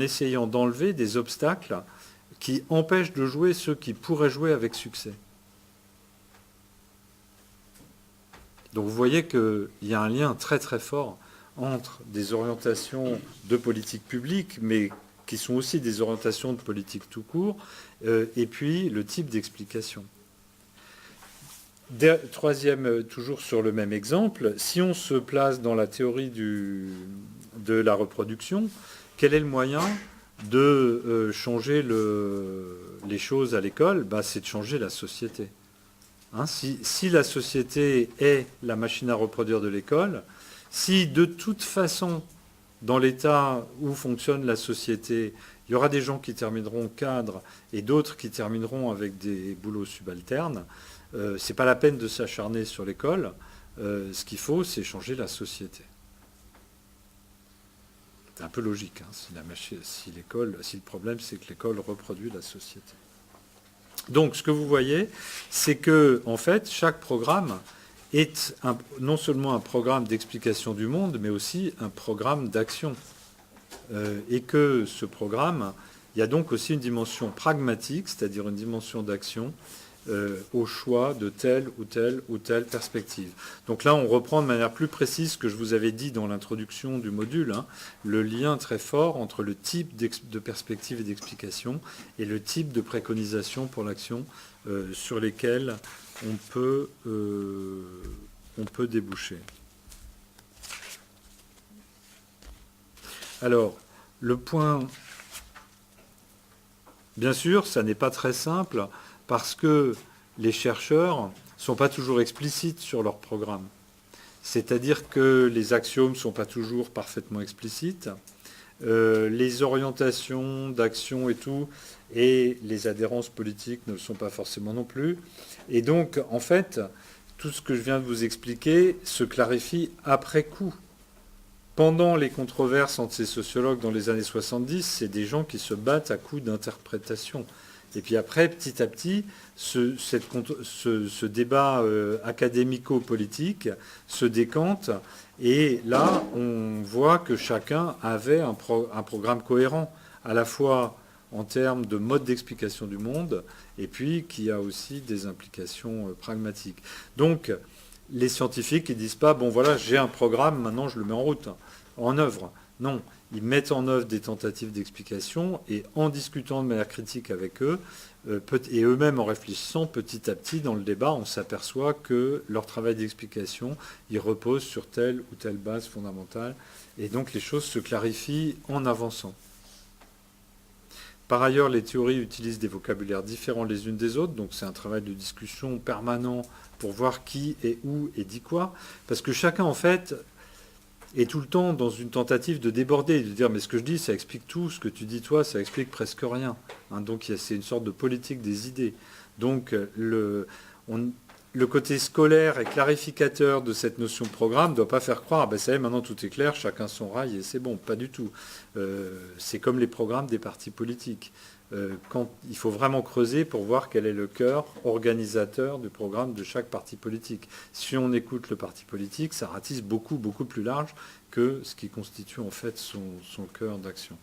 essayant d'enlever des obstacles qui empêchent de jouer ceux qui pourraient jouer avec succès. Donc vous voyez qu'il y a un lien très très fort entre des orientations de politique publique, mais qui sont aussi des orientations de politique tout court, et puis le type d'explication. Troisième, toujours sur le même exemple, si on se place dans la théorie de la reproduction, quel est le moyen de changer les choses à l'école ? C'est de changer la société. Hein, si la société est la machine à reproduire de l'école, si de toute façon, dans l'état où fonctionne la société, il y aura des gens qui termineront cadres et d'autres qui termineront avec des boulots subalternes, ce n'est pas la peine de s'acharner sur l'école. Ce qu'il faut, c'est changer la société. C'est un peu logique. Hein, si le problème, c'est que l'école reproduit la société. Donc, ce que vous voyez, c'est que, en fait, chaque programme est non seulement un programme d'explication du monde, mais aussi un programme d'action. Et que ce programme, il y a donc aussi une dimension pragmatique, c'est-à-dire une dimension d'action au choix de telle ou telle ou telle perspective. Donc là, on reprend de manière plus précise ce que je vous avais dit dans l'introduction du module, hein, le lien très fort entre le type de perspective et d'explication et le type de préconisation pour l'action sur lesquels on peut déboucher. Alors, le point, bien sûr, ça n'est pas très simple parce que les chercheurs ne sont pas toujours explicites sur leur programme. C'est-à-dire que les axiomes ne sont pas toujours parfaitement explicites. Les orientations d'action et tout, et les adhérences politiques ne le sont pas forcément non plus. Et donc, en fait, tout ce que je viens de vous expliquer se clarifie après coup. pendant les controverses entre ces sociologues dans les années 70, c'est des gens qui se battent à coups d'interprétation. Et puis après, petit à petit, ce débat académico-politique se décante. Et là, on voit que chacun avait un programme cohérent, à la fois en termes de mode d'explication du monde, et puis qui a aussi des implications pragmatiques. Donc, les scientifiques, ils ne disent pas, bon voilà, j'ai un programme, maintenant je le mets en route, en œuvre. Non, ils mettent en œuvre des tentatives d'explication, et en discutant de manière critique avec eux, et eux-mêmes en réfléchissant, petit à petit, dans le débat, on s'aperçoit que leur travail d'explication, il repose sur telle ou telle base fondamentale, et donc les choses se clarifient en avançant. Par ailleurs, les théories utilisent des vocabulaires différents les unes des autres, donc c'est un travail de discussion permanent pour voir qui est où et dit quoi, parce que chacun, en fait, est tout le temps dans une tentative de déborder, de dire mais ce que je dis, ça explique tout, ce que tu dis toi, ça explique presque rien. Donc c'est une sorte de politique des idées. Donc le côté scolaire et clarificateur de cette notion de programme ne doit pas faire croire, ben ça y est, maintenant tout est clair, chacun son rail et c'est bon, pas du tout. C'est comme les programmes des partis politiques. Quand il faut vraiment creuser pour voir quel est le cœur organisateur du programme de chaque parti politique. Si on écoute le parti politique, ça ratisse beaucoup, beaucoup plus large que ce qui constitue en fait son cœur d'action.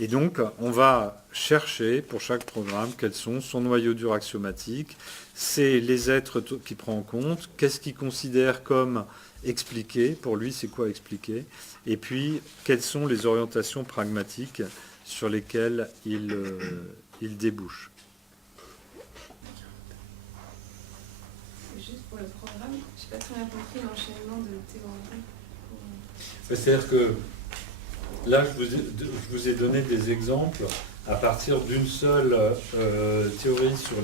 Et donc, on va chercher pour chaque programme quels sont son noyau dur axiomatique, c'est les êtres qu'il prend en compte, qu'est-ce qu'il considère comme expliqué, pour lui c'est quoi expliquer, et puis quelles sont les orientations pragmatiques sur lesquelles il débouche. Juste pour le programme, je n'ai pas très bien compris l'enchaînement de théories. C'est-à-dire que là, je vous ai donné des exemples à partir d'une seule théorie sur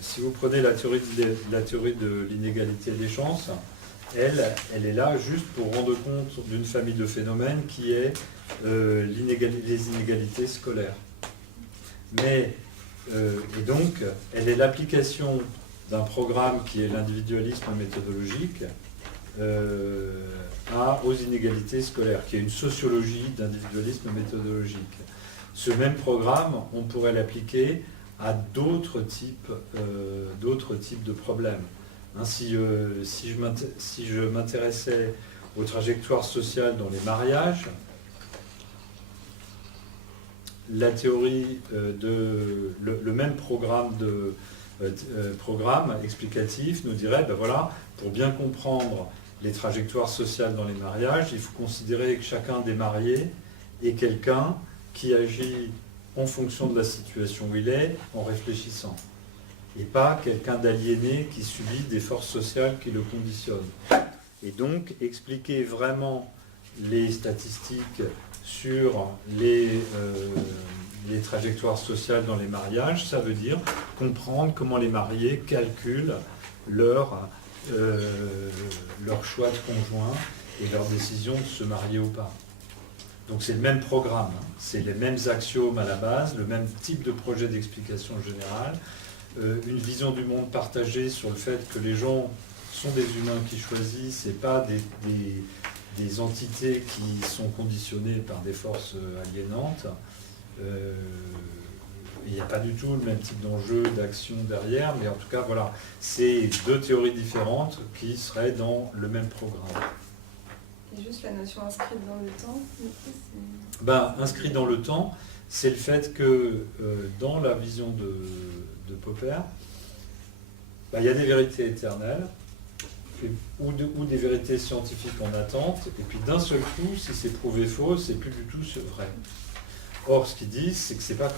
si vous prenez la théorie de l'inégalité des chances, elle est là juste pour rendre compte d'une famille de phénomènes qui est les inégalités scolaires. Mais, et donc, elle est l'application d'un programme qui est l'individualisme méthodologique aux inégalités scolaires, qui est une sociologie d'individualisme méthodologique. Ce même programme, on pourrait l'appliquer à d'autres types de problèmes. Hein, si je m'intéressais aux trajectoires sociales dans les mariages, la théorie le même programme explicatif nous dirait, ben voilà, pour bien comprendre les trajectoires sociales dans les mariages, il faut considérer que chacun des mariés est quelqu'un qui agit en fonction de la situation où il est, en réfléchissant. Et pas quelqu'un d'aliéné qui subit des forces sociales qui le conditionnent. Et donc, expliquer vraiment les statistiques sur les trajectoires sociales dans les mariages, ça veut dire comprendre comment les mariés calculent leur choix de conjoint et leur décision de se marier ou pas. Donc c'est le même programme, hein. C'est les mêmes axiomes à la base, le même type de projet d'explication générale, une vision du monde partagée sur le fait que les gens sont des humains qui choisissent et pas des entités qui sont conditionnées par des forces aliénantes. Il n'y a pas du tout le même type d'enjeu, d'action derrière, mais en tout cas, voilà, c'est deux théories différentes qui seraient dans le même programme. Et juste la notion inscrite dans le temps, Inscrit dans le temps, c'est le fait que dans la vision de Popper, il y a des vérités éternelles, ou des vérités scientifiques en attente, et puis d'un seul coup, si c'est prouvé faux, c'est plus du tout vrai. Or, ce qu'ils disent, c'est que c'est pas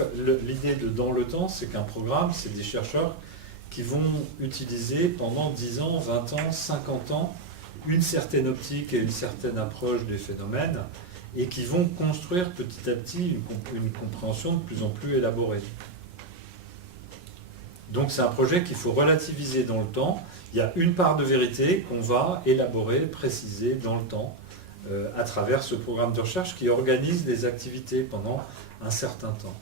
l'idée de dans le temps, c'est qu'un programme, c'est des chercheurs qui vont utiliser pendant 10 ans, 20 ans, 50 ans une certaine optique et une certaine approche des phénomènes et qui vont construire petit à petit une compréhension de plus en plus élaborée. Donc c'est un projet qu'il faut relativiser dans le temps. Il y a une part de vérité qu'on va élaborer, préciser dans le temps à travers ce programme de recherche qui organise des activités pendant un certain temps.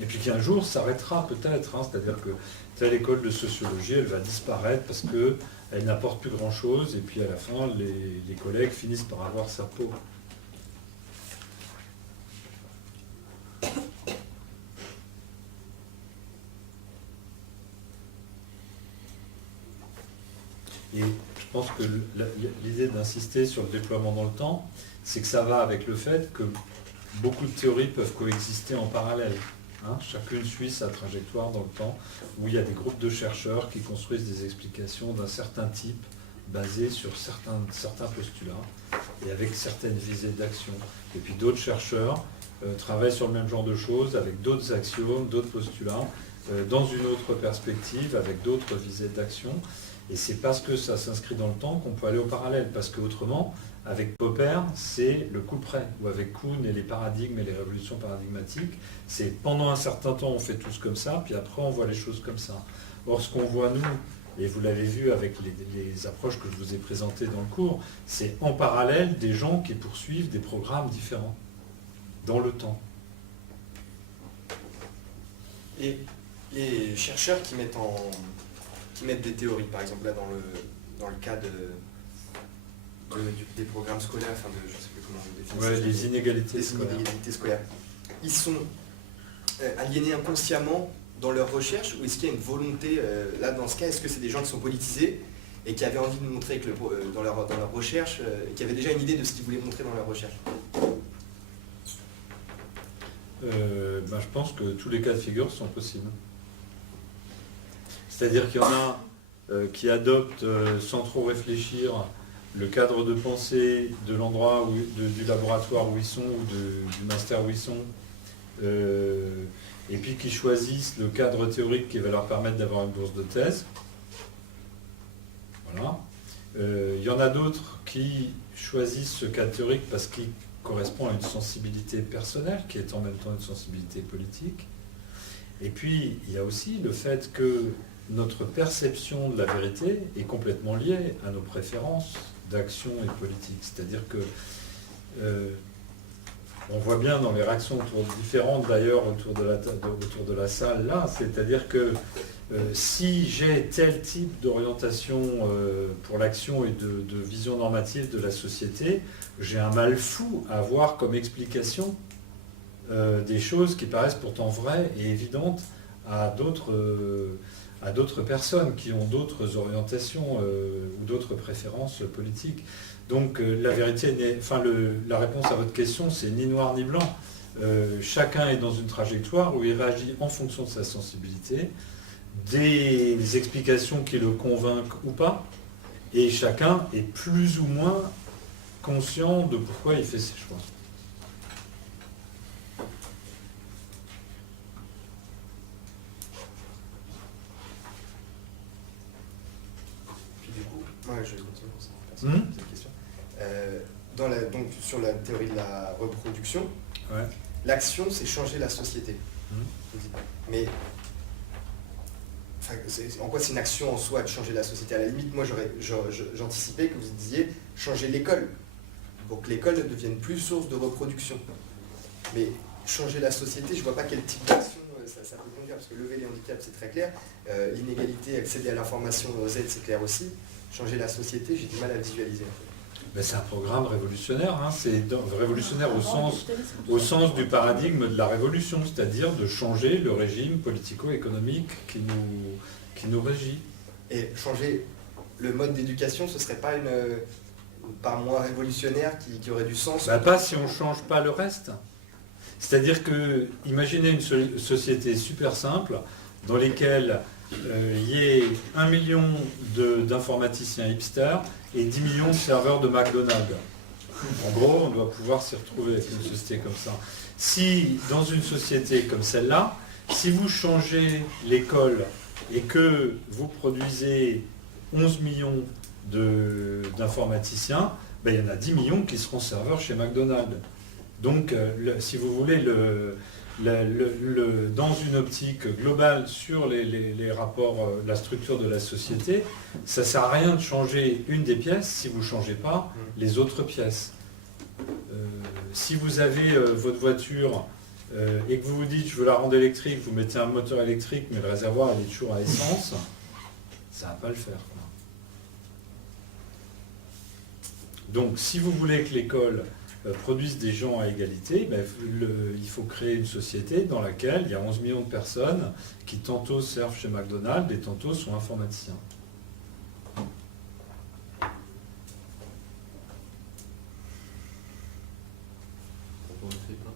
Et puis qu'un jour, ça s'arrêtera peut-être, hein, c'est-à-dire que telle école de sociologie, elle va disparaître parce qu'elle n'apporte plus grand-chose, et puis à la fin, les collègues finissent par avoir sa peau. Et je pense que l'idée d'insister sur le déploiement dans le temps, c'est que ça va avec le fait que beaucoup de théories peuvent coexister en parallèle. Hein. Chacune suit sa trajectoire dans le temps, où il y a des groupes de chercheurs qui construisent des explications d'un certain type, basées sur certains postulats, et avec certaines visées d'action. Et puis d'autres chercheurs travaillent sur le même genre de choses, avec d'autres axiomes, d'autres postulats, dans une autre perspective, avec d'autres visées d'action. Et c'est parce que ça s'inscrit dans le temps qu'on peut aller au parallèle, parce qu'autrement, avec Popper, c'est le coup près, ou avec Kuhn et les paradigmes et les révolutions paradigmatiques, c'est pendant un certain temps on fait tous comme ça, puis après on voit les choses comme ça. Or ce qu'on voit nous, et vous l'avez vu avec les approches que je vous ai présentées dans le cours, c'est en parallèle des gens qui poursuivent des programmes différents, dans le temps. Et les chercheurs qui mettent des théories, par exemple là dans le cas des programmes scolaires, enfin je ne sais plus comment on définit ça. Les inégalités scolaires. Inégalités scolaires. Ils sont aliénés inconsciemment dans leur recherche, ou est-ce qu'il y a une volonté, là dans ce cas, est-ce que c'est des gens qui sont politisés et qui avaient envie de montrer que dans leur recherche, qui avaient déjà une idée de ce qu'ils voulaient montrer dans leur recherche? Je pense que tous les cas de figure sont possibles. C'est-à-dire qu'il y en a qui adoptent sans trop réfléchir le cadre de pensée de l'endroit, du laboratoire où ils sont, ou du master où ils sont, et puis qui choisissent le cadre théorique qui va leur permettre d'avoir une bourse de thèse. Voilà. Il y en a d'autres qui choisissent ce cadre théorique parce qu'il correspond à une sensibilité personnelle, qui est en même temps une sensibilité politique. Et puis, il y a aussi le fait que notre perception de la vérité est complètement liée à nos préférences d'action et politique. C'est-à-dire que on voit bien dans les réactions différentes d'ailleurs autour de la salle là, c'est-à-dire que si j'ai tel type d'orientation pour l'action et de vision normative de la société, j'ai un mal fou à voir comme explication des choses qui paraissent pourtant vraies et évidentes à d'autres personnes qui ont d'autres orientations ou d'autres préférences politiques. Donc la vérité, la réponse à votre question, c'est ni noir ni blanc. Chacun est dans une trajectoire où il réagit en fonction de sa sensibilité, des explications qui le convainquent ou pas, et chacun est plus ou moins conscient de pourquoi il fait ses choix. Puis du coup, je vais continuer pour cette question. Donc, sur la théorie de la reproduction, l'action, c'est changer la société. Mais en quoi c'est une action en soi de changer la société? À la limite, moi, j'anticipais que vous disiez changer l'école, pour que l'école ne devienne plus source de reproduction. Mais changer la société, je ne vois pas quel type d'action ça peut conduire, parce que lever les handicaps, c'est très clair. L'inégalité, accéder à l'information aux aides, c'est clair aussi. Changer la société, j'ai du mal à visualiser. C'est un programme révolutionnaire, hein. C'est révolutionnaire au sens du paradigme de la révolution, c'est-à-dire de changer le régime politico-économique qui nous régit. Et changer le mode d'éducation, ce ne serait pas une part moins révolutionnaire qui aurait du sens? Pas si on ne change pas le reste. C'est-à-dire que, imaginez une société super simple dans laquelle il y ait 1 million d'informaticiens hipsters et 10 millions de serveurs de McDonald's. En gros, on doit pouvoir s'y retrouver avec une société comme ça. Si, dans une société comme celle-là, si vous changez l'école et que vous produisez 11 millions d'informaticiens, il y en a 10 millions qui seront serveurs chez McDonald's. Donc, si vous voulez, dans une optique globale sur les rapports, la structure de la société, ça ne sert à rien de changer une des pièces si vous ne changez pas les autres pièces. Si vous avez votre voiture et que vous vous dites je veux la rendre électrique, vous mettez un moteur électrique mais le réservoir il est toujours à essence, ça ne va pas le faire, quoi. Donc si vous voulez que l'école produise des gens à égalité, ben, il faut créer une société dans laquelle il y a 11 millions de personnes qui tantôt servent chez McDonald's et tantôt sont informaticiens. On ne fait pas.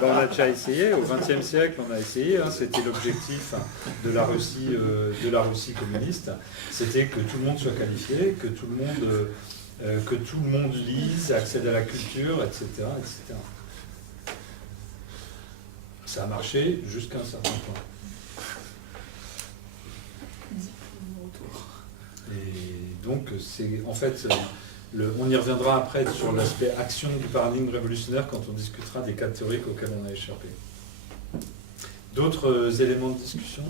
Ben, on a déjà essayé, au XXe siècle on a essayé, hein, c'était l'objectif de la Russie communiste, c'était que tout le monde soit qualifié, que tout le monde lise, accède à la culture, etc., etc. Ça a marché jusqu'à un certain point. Et donc c'est en fait... on y reviendra après sur l'aspect action du paradigme révolutionnaire quand on discutera des cas théoriques auxquels on a échappé. D'autres éléments de discussion?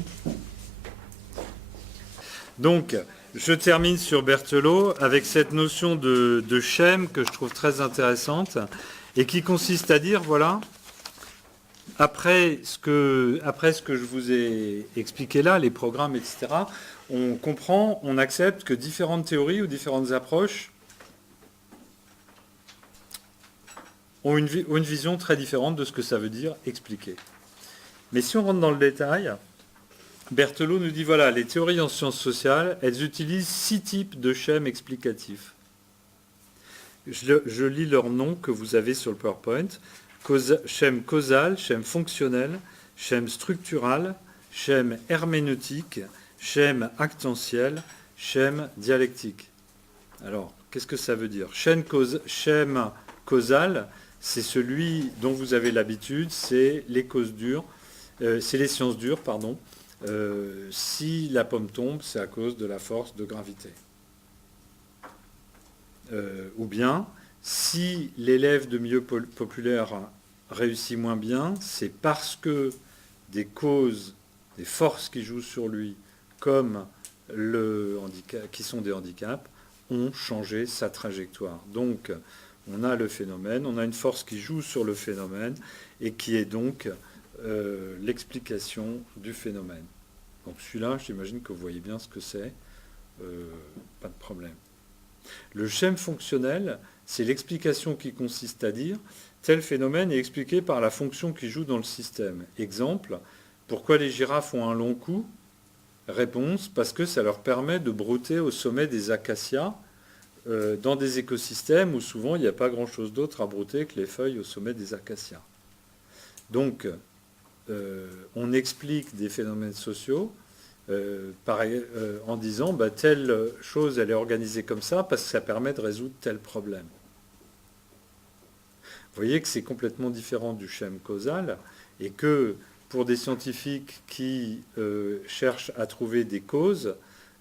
Donc, je termine sur Berthelot avec cette notion de schème que je trouve très intéressante et qui consiste à dire, voilà, après ce que je vous ai expliqué là, les programmes, etc., on comprend, on accepte que différentes théories ou différentes approches ont une vision très différente de ce que ça veut dire expliquer. Mais si on rentre dans le détail, Berthelot nous dit, voilà, les théories en sciences sociales, elles utilisent 6 types de schèmes explicatifs. Je lis leurs noms que vous avez sur le PowerPoint. Schème causal, schème fonctionnel, schème structural, schème herméneutique, schème actantiel, schème dialectique. Alors, qu'est-ce que ça veut dire? Schème causal, c'est celui dont vous avez l'habitude, c'est les sciences dures, pardon. Si la pomme tombe, c'est à cause de la force de gravité. Ou bien, si l'élève de milieu populaire réussit moins bien, c'est parce que des causes, des forces qui jouent sur lui, comme le handicap, qui sont des handicaps, ont changé sa trajectoire. Donc, on a le phénomène, on a une force qui joue sur le phénomène et qui est donc l'explication du phénomène. Donc celui-là, j'imagine que vous voyez bien ce que c'est, pas de problème. Le schème fonctionnel, c'est l'explication qui consiste à dire tel phénomène est expliqué par la fonction qui joue dans le système. Exemple, pourquoi les girafes ont un long cou? Réponse, parce que ça leur permet de brouter au sommet des acacias dans des écosystèmes où souvent il n'y a pas grand-chose d'autre à brouter que les feuilles au sommet des acacias. Donc, on explique des phénomènes sociaux en disant telle chose elle est organisée comme ça parce que ça permet de résoudre tel problème. Vous voyez que c'est complètement différent du schème causal et que pour des scientifiques qui cherchent à trouver des causes,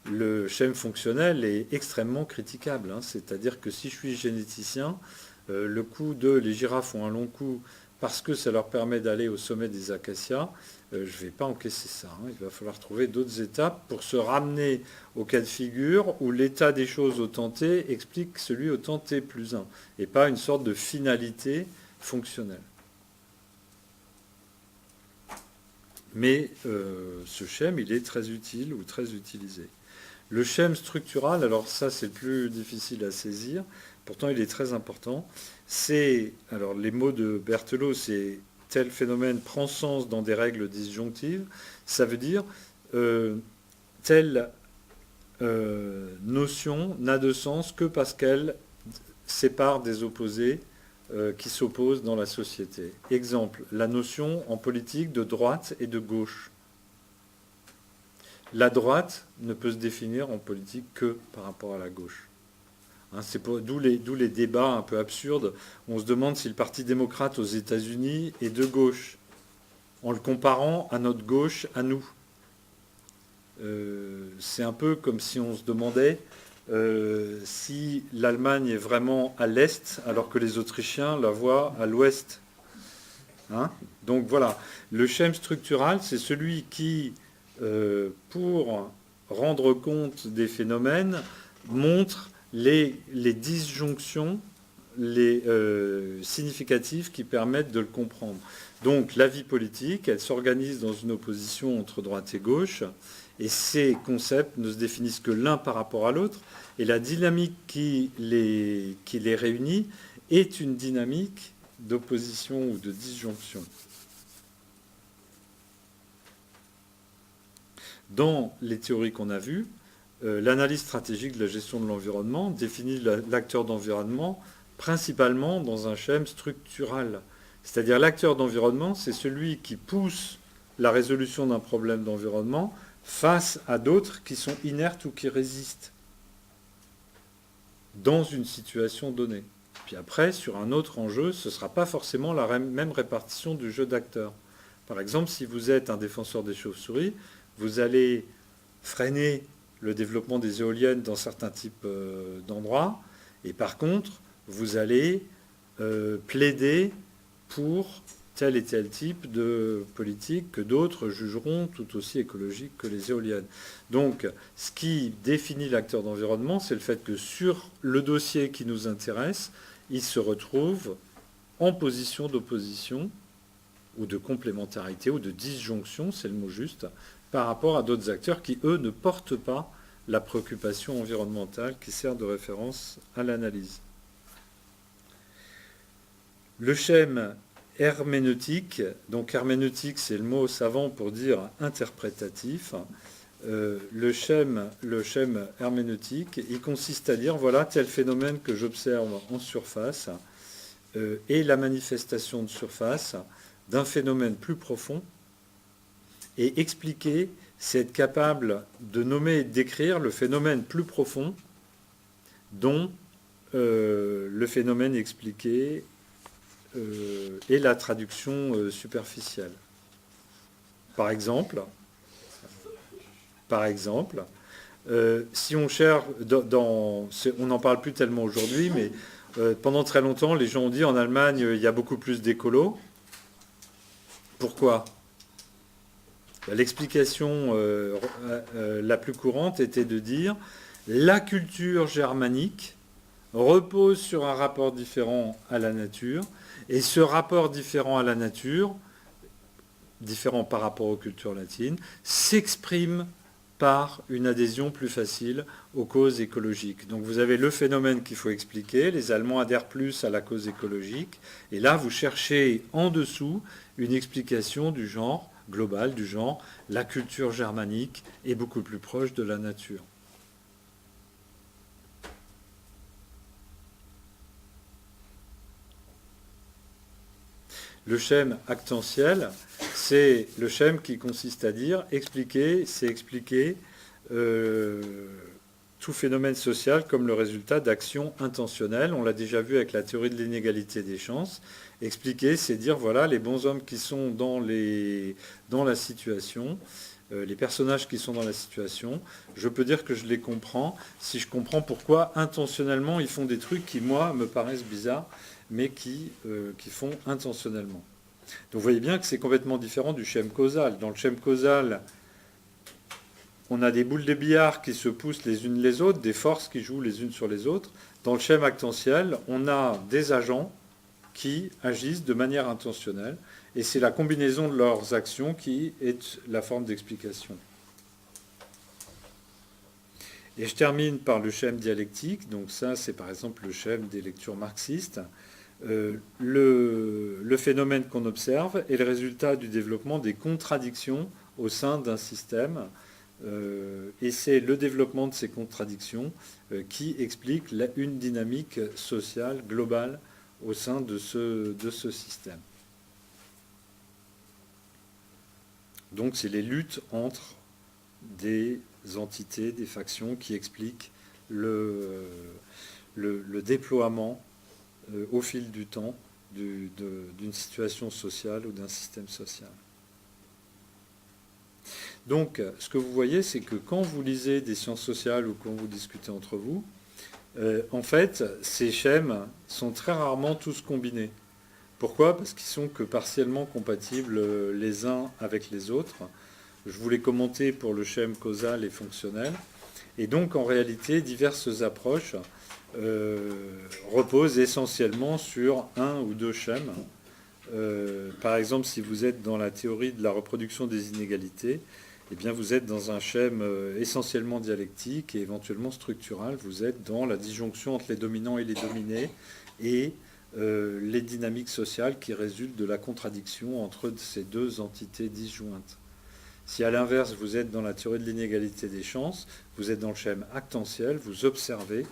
le schème fonctionnel est extrêmement critiquable. C'est-à-dire que si je suis généticien, le coup de les girafes ont un long cou parce que ça leur permet d'aller au sommet des acacias, je ne vais pas encaisser ça. Il va falloir trouver d'autres étapes pour se ramener au cas de figure où l'état des choses au temps t explique celui au temps t plus 1, et pas une sorte de finalité fonctionnelle. Mais ce schème, il est très utile ou très utilisé. Le schème structural, alors ça c'est le plus difficile à saisir, pourtant il est très important. Alors les mots de Berthelot, c'est tel phénomène prend sens dans des règles disjonctives. Ça veut dire telle notion n'a de sens que parce qu'elle sépare des opposés qui s'opposent dans la société. Exemple, la notion en politique de droite et de gauche. La droite ne peut se définir en politique que par rapport à la gauche. C'est d'où les débats un peu absurdes. On se demande si le Parti démocrate aux États-Unis est de gauche, en le comparant à notre gauche, à nous. C'est un peu comme si on se demandait si l'Allemagne est vraiment à l'est, alors que les Autrichiens la voient à l'ouest. Donc voilà, le schème structural, c'est celui qui, pour rendre compte des phénomènes, montre les disjonctions les significatifs qui permettent de le comprendre. Donc la vie politique, elle s'organise dans une opposition entre droite et gauche, et ces concepts ne se définissent que l'un par rapport à l'autre, et la dynamique qui les réunit est une dynamique d'opposition ou de disjonction. Dans les théories qu'on a vues, l'analyse stratégique de la gestion de l'environnement définit l'acteur d'environnement principalement dans un schème structural. C'est-à-dire l'acteur d'environnement, c'est celui qui pousse la résolution d'un problème d'environnement face à d'autres qui sont inertes ou qui résistent dans une situation donnée. Puis après, sur un autre enjeu, ce ne sera pas forcément la même répartition du jeu d'acteurs. Par exemple, si vous êtes un défenseur des chauves-souris, vous allez freiner le développement des éoliennes dans certains types d'endroits, et par contre, vous allez plaider pour tel et tel type de politique que d'autres jugeront tout aussi écologique que les éoliennes. Donc, ce qui définit l'acteur d'environnement, c'est le fait que sur le dossier qui nous intéresse, il se retrouve en position d'opposition ou de complémentarité ou de disjonction, c'est le mot juste, par rapport à d'autres acteurs qui, eux, ne portent pas la préoccupation environnementale qui sert de référence à l'analyse. Le schème herméneutique, donc herméneutique, c'est le mot savant pour dire interprétatif. Le schème herméneutique, il consiste à dire, voilà, tel phénomène que j'observe en surface est la manifestation de surface d'un phénomène plus profond, et expliquer, c'est être capable de nommer et d'écrire le phénomène plus profond dont le phénomène expliqué est la traduction superficielle. Par exemple, si on cherche, on n'en parle plus tellement aujourd'hui, mais pendant très longtemps, les gens ont dit en Allemagne, il y a beaucoup plus d'écolos. Pourquoi ? L'explication la plus courante était de dire la culture germanique repose sur un rapport différent à la nature, et ce rapport différent à la nature, différent par rapport aux cultures latines, s'exprime par une adhésion plus facile aux causes écologiques. Donc vous avez le phénomène qu'il faut expliquer, les Allemands adhèrent plus à la cause écologique, et là vous cherchez en dessous une explication du genre global, du genre la culture germanique est beaucoup plus proche de la nature. Le schème actentiel, c'est le schème qui consiste à dire expliquer, c'est expliquer tout phénomène social comme le résultat d'actions intentionnelles. On l'a déjà vu avec la théorie de l'inégalité des chances. Expliquer, c'est dire, voilà, les bons hommes qui sont dans la situation, les personnages qui sont dans la situation, je peux dire que je les comprends si je comprends pourquoi intentionnellement ils font des trucs qui, moi, me paraissent bizarres, mais qui font intentionnellement. Donc vous voyez bien que c'est complètement différent du schème causal. Dans le schème causal, on a des boules de billard qui se poussent les unes les autres, des forces qui jouent les unes sur les autres. Dans le schème actentiel, on a des agents qui agissent de manière intentionnelle, et c'est la combinaison de leurs actions qui est la forme d'explication. Et je termine par le schème dialectique. Donc ça, c'est par exemple le schème des lectures marxistes. Le phénomène qu'on observe est le résultat du développement des contradictions au sein d'un système. Et c'est le développement de ces contradictions qui explique une dynamique sociale globale au sein de ce système. Donc c'est les luttes entre des entités, des factions qui expliquent le déploiement au fil du temps d'une situation sociale ou d'un système social. Donc ce que vous voyez, c'est que quand vous lisez des sciences sociales ou quand vous discutez entre vous, en fait, ces schèmes sont très rarement tous combinés. Pourquoi ? Parce qu'ils sont que partiellement compatibles les uns avec les autres. Je vous l'ai commenté pour le schème causal et fonctionnel. Et donc, en réalité, diverses approches repose essentiellement sur un ou deux schèmes. Par exemple, si vous êtes dans la théorie de la reproduction des inégalités, eh bien vous êtes dans un schème essentiellement dialectique et éventuellement structural. Vous êtes dans la disjonction entre les dominants et les dominés et les dynamiques sociales qui résultent de la contradiction entre ces deux entités disjointes. Si à l'inverse, vous êtes dans la théorie de l'inégalité des chances, vous êtes dans le schème actentiel, vous observez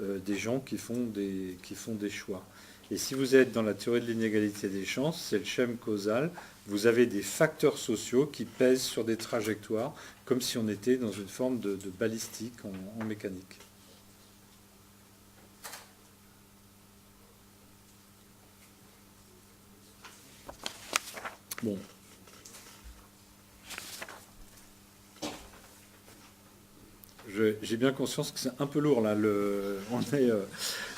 des gens qui font des choix. Et si vous êtes dans la théorie de l'inégalité des chances, c'est le schème causal, vous avez des facteurs sociaux qui pèsent sur des trajectoires, comme si on était dans une forme de balistique en mécanique. Bon. J'ai bien conscience que c'est un peu lourd là. On est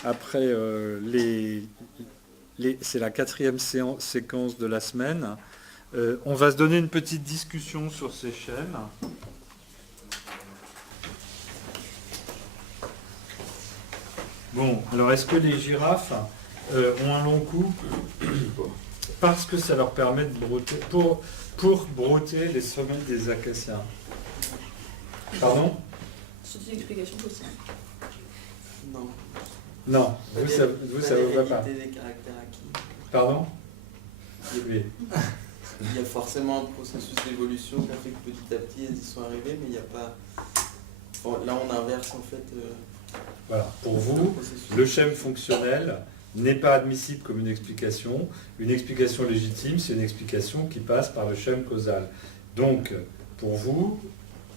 après c'est la 4e séquence de la semaine. On va se donner une petite discussion sur ces schèmes. Bon, alors est-ce que les girafes ont un long cou? Parce que ça leur permet de brouter, pour brouter les sommets des acacias. Pardon? C'est une explication possible. Non. Non, vous ça vous va pas. Des caractères acquis. Pardon? Oui. Il y a forcément un processus d'évolution qui a fait que petit à petit elles y sont arrivées, mais il n'y a pas. Bon, là on inverse en fait. Voilà. Pour vous, le schème fonctionnel n'est pas admissible comme une explication. Une explication légitime, c'est une explication qui passe par le schème causal. Donc, pour vous,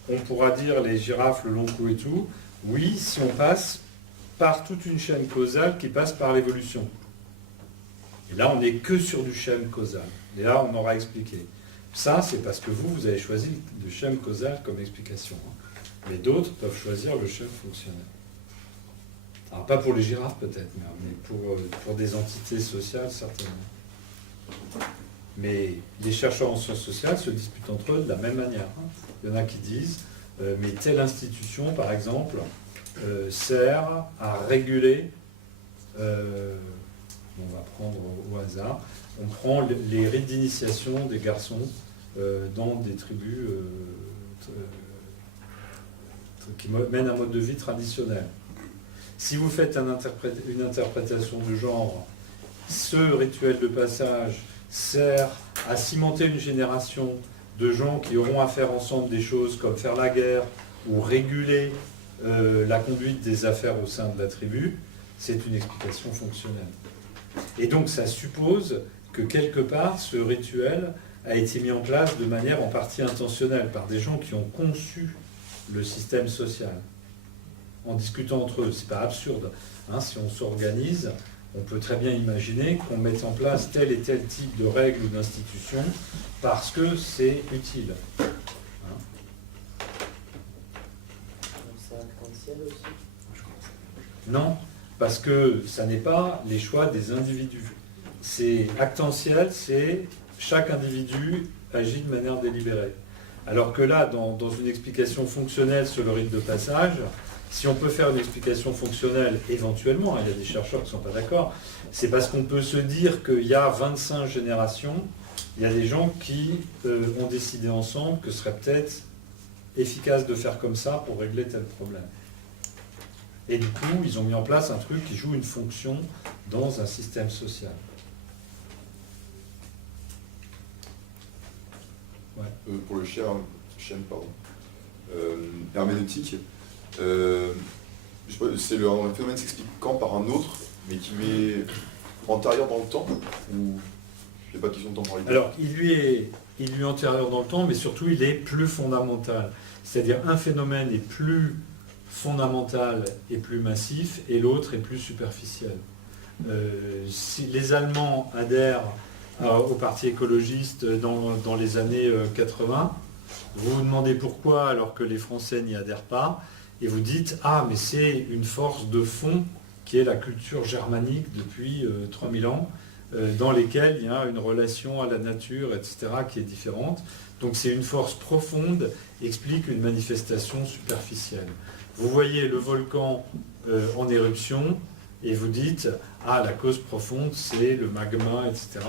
on pourra dire les girafes, le long cou et tout, oui, si on passe par toute une chaîne causale qui passe par l'évolution. Et là, on n'est que sur du schème causal. Et là, on aura expliqué. Ça, c'est parce que vous avez choisi le schème causal comme explication. Mais d'autres peuvent choisir le schème fonctionnel. Alors, pas pour les girafes peut-être, mais pour des entités sociales, certainement. Mais les chercheurs en sciences sociales se disputent entre eux de la même manière. Il y en a qui disent, mais telle institution, par exemple, sert à réguler, on va prendre au hasard, on prend les rites d'initiation des garçons dans des tribus qui mènent un mode de vie traditionnel. Si vous faites une interprétation du genre, ce rituel de passage sert à cimenter une génération de gens qui auront à faire ensemble des choses comme faire la guerre ou réguler la conduite des affaires au sein de la tribu, c'est une explication fonctionnelle. Et donc ça suppose que quelque part ce rituel a été mis en place de manière en partie intentionnelle par des gens qui ont conçu le système social en discutant entre eux. C'est pas absurde. Si on s'organise, on peut très bien imaginer qu'on mette en place tel et tel type de règles ou d'institutions parce que c'est utile. C'est actentiel aussi. Non, parce que ça n'est pas les choix des individus. C'est actentiel, c'est chaque individu agit de manière délibérée. Alors que là, dans une explication fonctionnelle sur le rite de passage, si on peut faire une explication fonctionnelle, éventuellement, il y a des chercheurs qui ne sont pas d'accord, c'est parce qu'on peut se dire qu'il y a 25 générations, il y a des gens qui ont décidé ensemble que ce serait peut-être efficace de faire comme ça pour régler tel problème. Et du coup, ils ont mis en place un truc qui joue une fonction dans un système social. Ouais. Pour le schème herméneutique, c'est un phénomène s'expliquant par un autre, mais qui lui est antérieur dans le temps, ou il n'y a pas question de temporalité? Alors, il lui est antérieur dans le temps, mais surtout il est plus fondamental. C'est-à-dire un phénomène est plus fondamental et plus massif, et l'autre est plus superficiel. Si les Allemands adhèrent au Parti écologiste dans les années 80, vous vous demandez pourquoi alors que les Français n'y adhèrent pas, et vous dites « Ah, mais c'est une force de fond qui est la culture germanique depuis 3000 ans, dans lesquelles il y a une relation à la nature, etc., qui est différente. Donc c'est une force profonde, explique une manifestation superficielle. Vous voyez le volcan en éruption, et vous dites « Ah, la cause profonde, c'est le magma, etc. »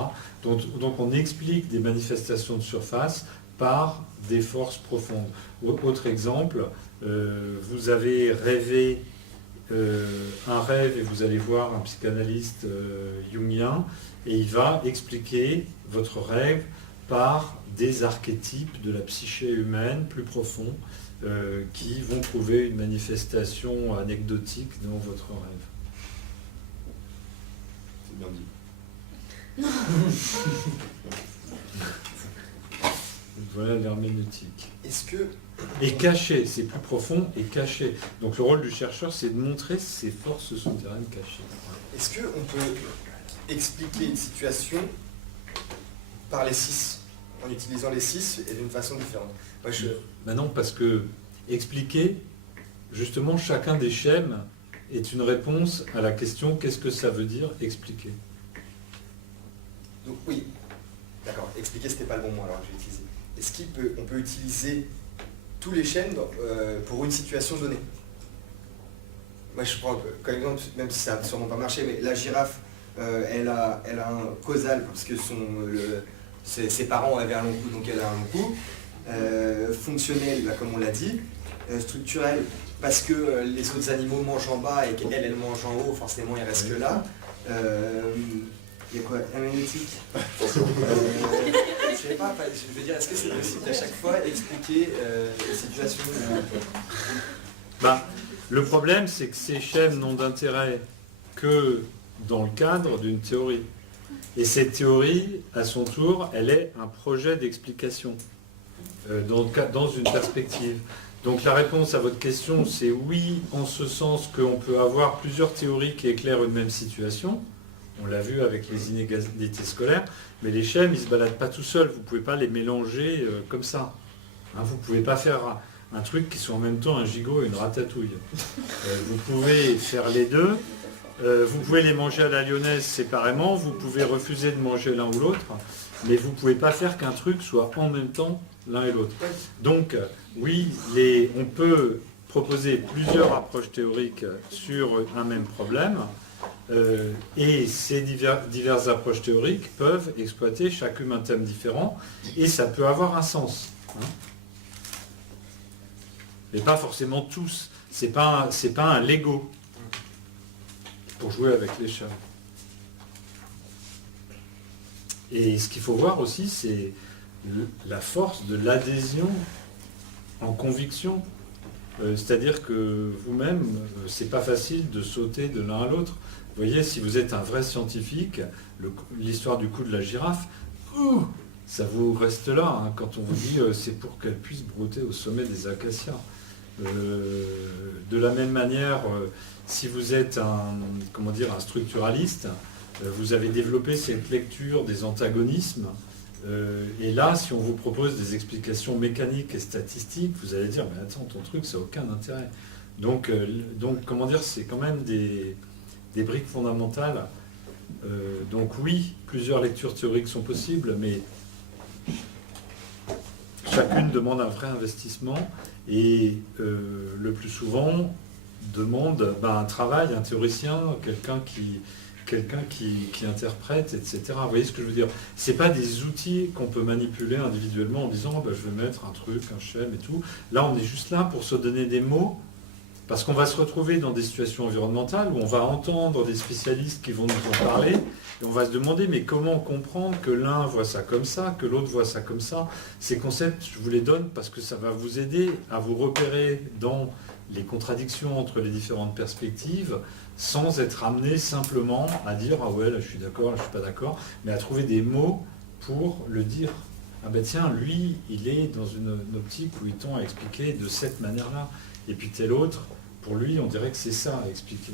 Donc on explique des manifestations de surface par des forces profondes. Autre exemple, vous avez rêvé un rêve et vous allez voir un psychanalyste jungien et il va expliquer votre rêve par des archétypes de la psyché humaine plus profonds qui vont trouver une manifestation anecdotique dans votre rêve. C'est bien dit. Voilà l'herméneutique. Est-ce que... Et caché, c'est plus profond et caché. Donc le rôle du chercheur, c'est de montrer ces forces souterraines cachées. Est-ce qu'on peut expliquer une situation par les 6, en utilisant les 6 et d'une façon différente? Moi, Ben non, parce que expliquer, justement, chacun des schèmes est une réponse à la question qu'est-ce que ça veut dire expliquer. Donc oui, d'accord, expliquer c'était pas le bon mot alors que j'ai utilisé. Est-ce qu'on peut utiliser tous les schèmes pour une situation donnée? Moi je prends comme exemple, même si ça n'a sûrement pas marché, mais la girafe, elle a un causal parce que ses parents avaient un long cou, donc elle a un long cou. Fonctionnel, comme on l'a dit. Structurel, parce que les autres animaux mangent en bas et qu'elle, elle mange en haut, forcément il reste que là. Il y a quoi? Herméneutique. Je sais pas, je veux dire, est-ce que c'est possible à chaque fois expliquer les situations Le problème, c'est que ces schèmes n'ont d'intérêt que dans le cadre d'une théorie. Et cette théorie, à son tour, elle est un projet d'explication dans une perspective. Donc la réponse à votre question, c'est oui, en ce sens qu'on peut avoir plusieurs théories qui éclairent une même situation. On l'a vu avec les inégalités scolaires, mais les schèmes, ils ne se baladent pas tout seuls. Vous ne pouvez pas les mélanger comme ça. Vous ne pouvez pas faire un truc qui soit en même temps un gigot et une ratatouille. Vous pouvez faire les deux. Vous pouvez les manger à la lyonnaise séparément. Vous pouvez refuser de manger l'un ou l'autre. Mais vous ne pouvez pas faire qu'un truc soit en même temps l'un et l'autre. Donc, oui, on peut proposer plusieurs approches théoriques sur un même problème. Et ces diverses approches théoriques peuvent exploiter chacune un thème différent et ça peut avoir un sens. Mais pas forcément tous. C'est pas un Lego pour jouer avec les chats. Et ce qu'il faut voir aussi, c'est la force de l'adhésion en conviction. C'est-à-dire que vous-même, c'est pas facile de sauter de l'un à l'autre. Vous voyez, si vous êtes un vrai scientifique, l'histoire du cou de la girafe, ça vous reste là, quand on vous dit c'est pour qu'elle puisse brouter au sommet des acacias. De la même manière, si vous êtes un structuraliste, vous avez développé cette lecture des antagonismes. Et là, si on vous propose des explications mécaniques et statistiques, vous allez dire, mais attends, ton truc, ça n'a aucun intérêt. Donc c'est quand même des briques fondamentales. Donc oui, plusieurs lectures théoriques sont possibles, mais chacune demande un vrai investissement et le plus souvent demande un travail, un théoricien, quelqu'un qui interprète, etc. Vous voyez ce que je veux dire? Ce n'est pas des outils qu'on peut manipuler individuellement en disant je vais mettre un truc, un schème et tout. Là, on est juste là pour se donner des mots, parce qu'on va se retrouver dans des situations environnementales où on va entendre des spécialistes qui vont nous en parler, et on va se demander mais comment comprendre que l'un voit ça comme ça, que l'autre voit ça comme ça. Ces concepts, je vous les donne parce que ça va vous aider à vous repérer dans les contradictions entre les différentes perspectives, sans être amené simplement à dire ah ouais là je suis d'accord, là je suis pas d'accord, mais à trouver des mots pour le dire. Ah ben tiens, lui il est dans une optique où il tend à expliquer de cette manière-là, et puis tel autre, pour lui on dirait que c'est ça à expliquer.